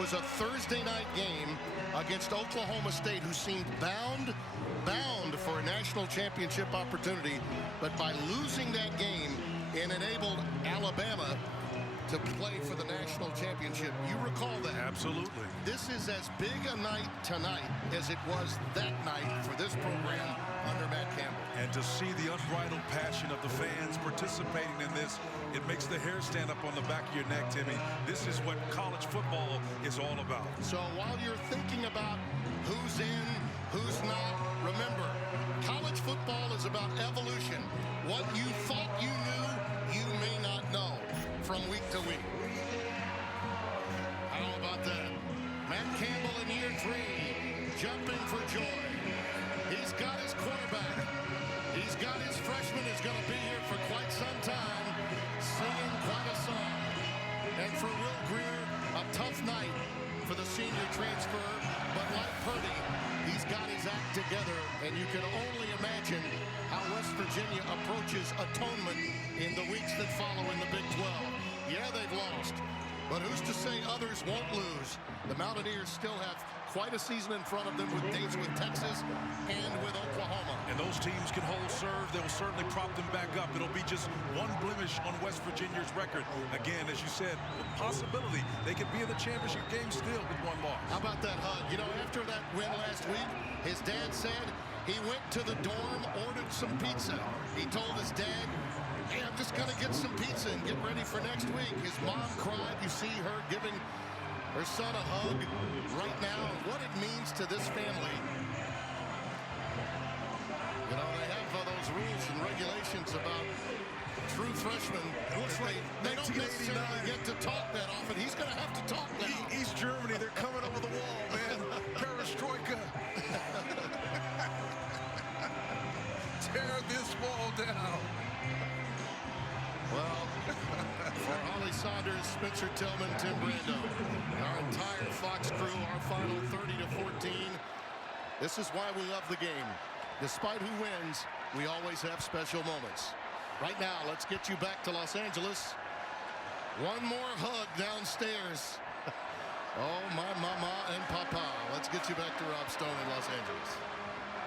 was a Thursday night game against Oklahoma State, who seemed bound for a national championship opportunity. But by losing that game, it enabled Alabama to play for the national championship. You recall that? Absolutely. This is as big a night tonight as it was that night for this program under Matt Campbell. And to see the unbridled passion of the fans participating in this, it makes the hair stand up on the back of your neck, Timmy. This is what college football is all about. So while you're thinking about who's in, who's not, remember, college football is about evolution. What you thought you knew, you may not know from week to week. How about that? Matt Campbell in year 3, jumping for joy. He's got his quarterback. He's got his freshman who's going to be here for quite some time, singing quite a song. And for Will Greer, a tough night for the senior transfer. But like Purdy, he's got his act together, and you can only imagine how West Virginia approaches atonement in the weeks that follow in the Big 12. Yeah, they've lost, but who's to say others won't lose? The Mountaineers still have quite a season in front of them with dates with Texas and with Oklahoma. And those teams can hold serve. They'll certainly prop them back up. It'll be just one blemish on West Virginia's record. Again, as you said, possibility they could be in the championship game still with one loss. How about that hug? You know, after that win last week, his dad said he went to the dorm, ordered some pizza. He told his dad, hey, I'm just going to get some pizza and get ready for next week. His mom cried. You see her giving her son a hug right now. What it means to this family. You know, they have those rules and regulations about true freshmen. They don't necessarily get to talk that often. He's going to have to talk now. East Germany, they're coming over the wall, man. Perestroika. Tear this wall down. Well, for Holly Saunders, Spencer Tillman, Tim Brando, our entire Fox crew, our final 30-14. This is why we love the game. Despite who wins, we always have special moments. Right now, let's get you back to Los Angeles. One more hug downstairs. Oh, my mama and papa. Let's get you back to Rob Stone in Los Angeles.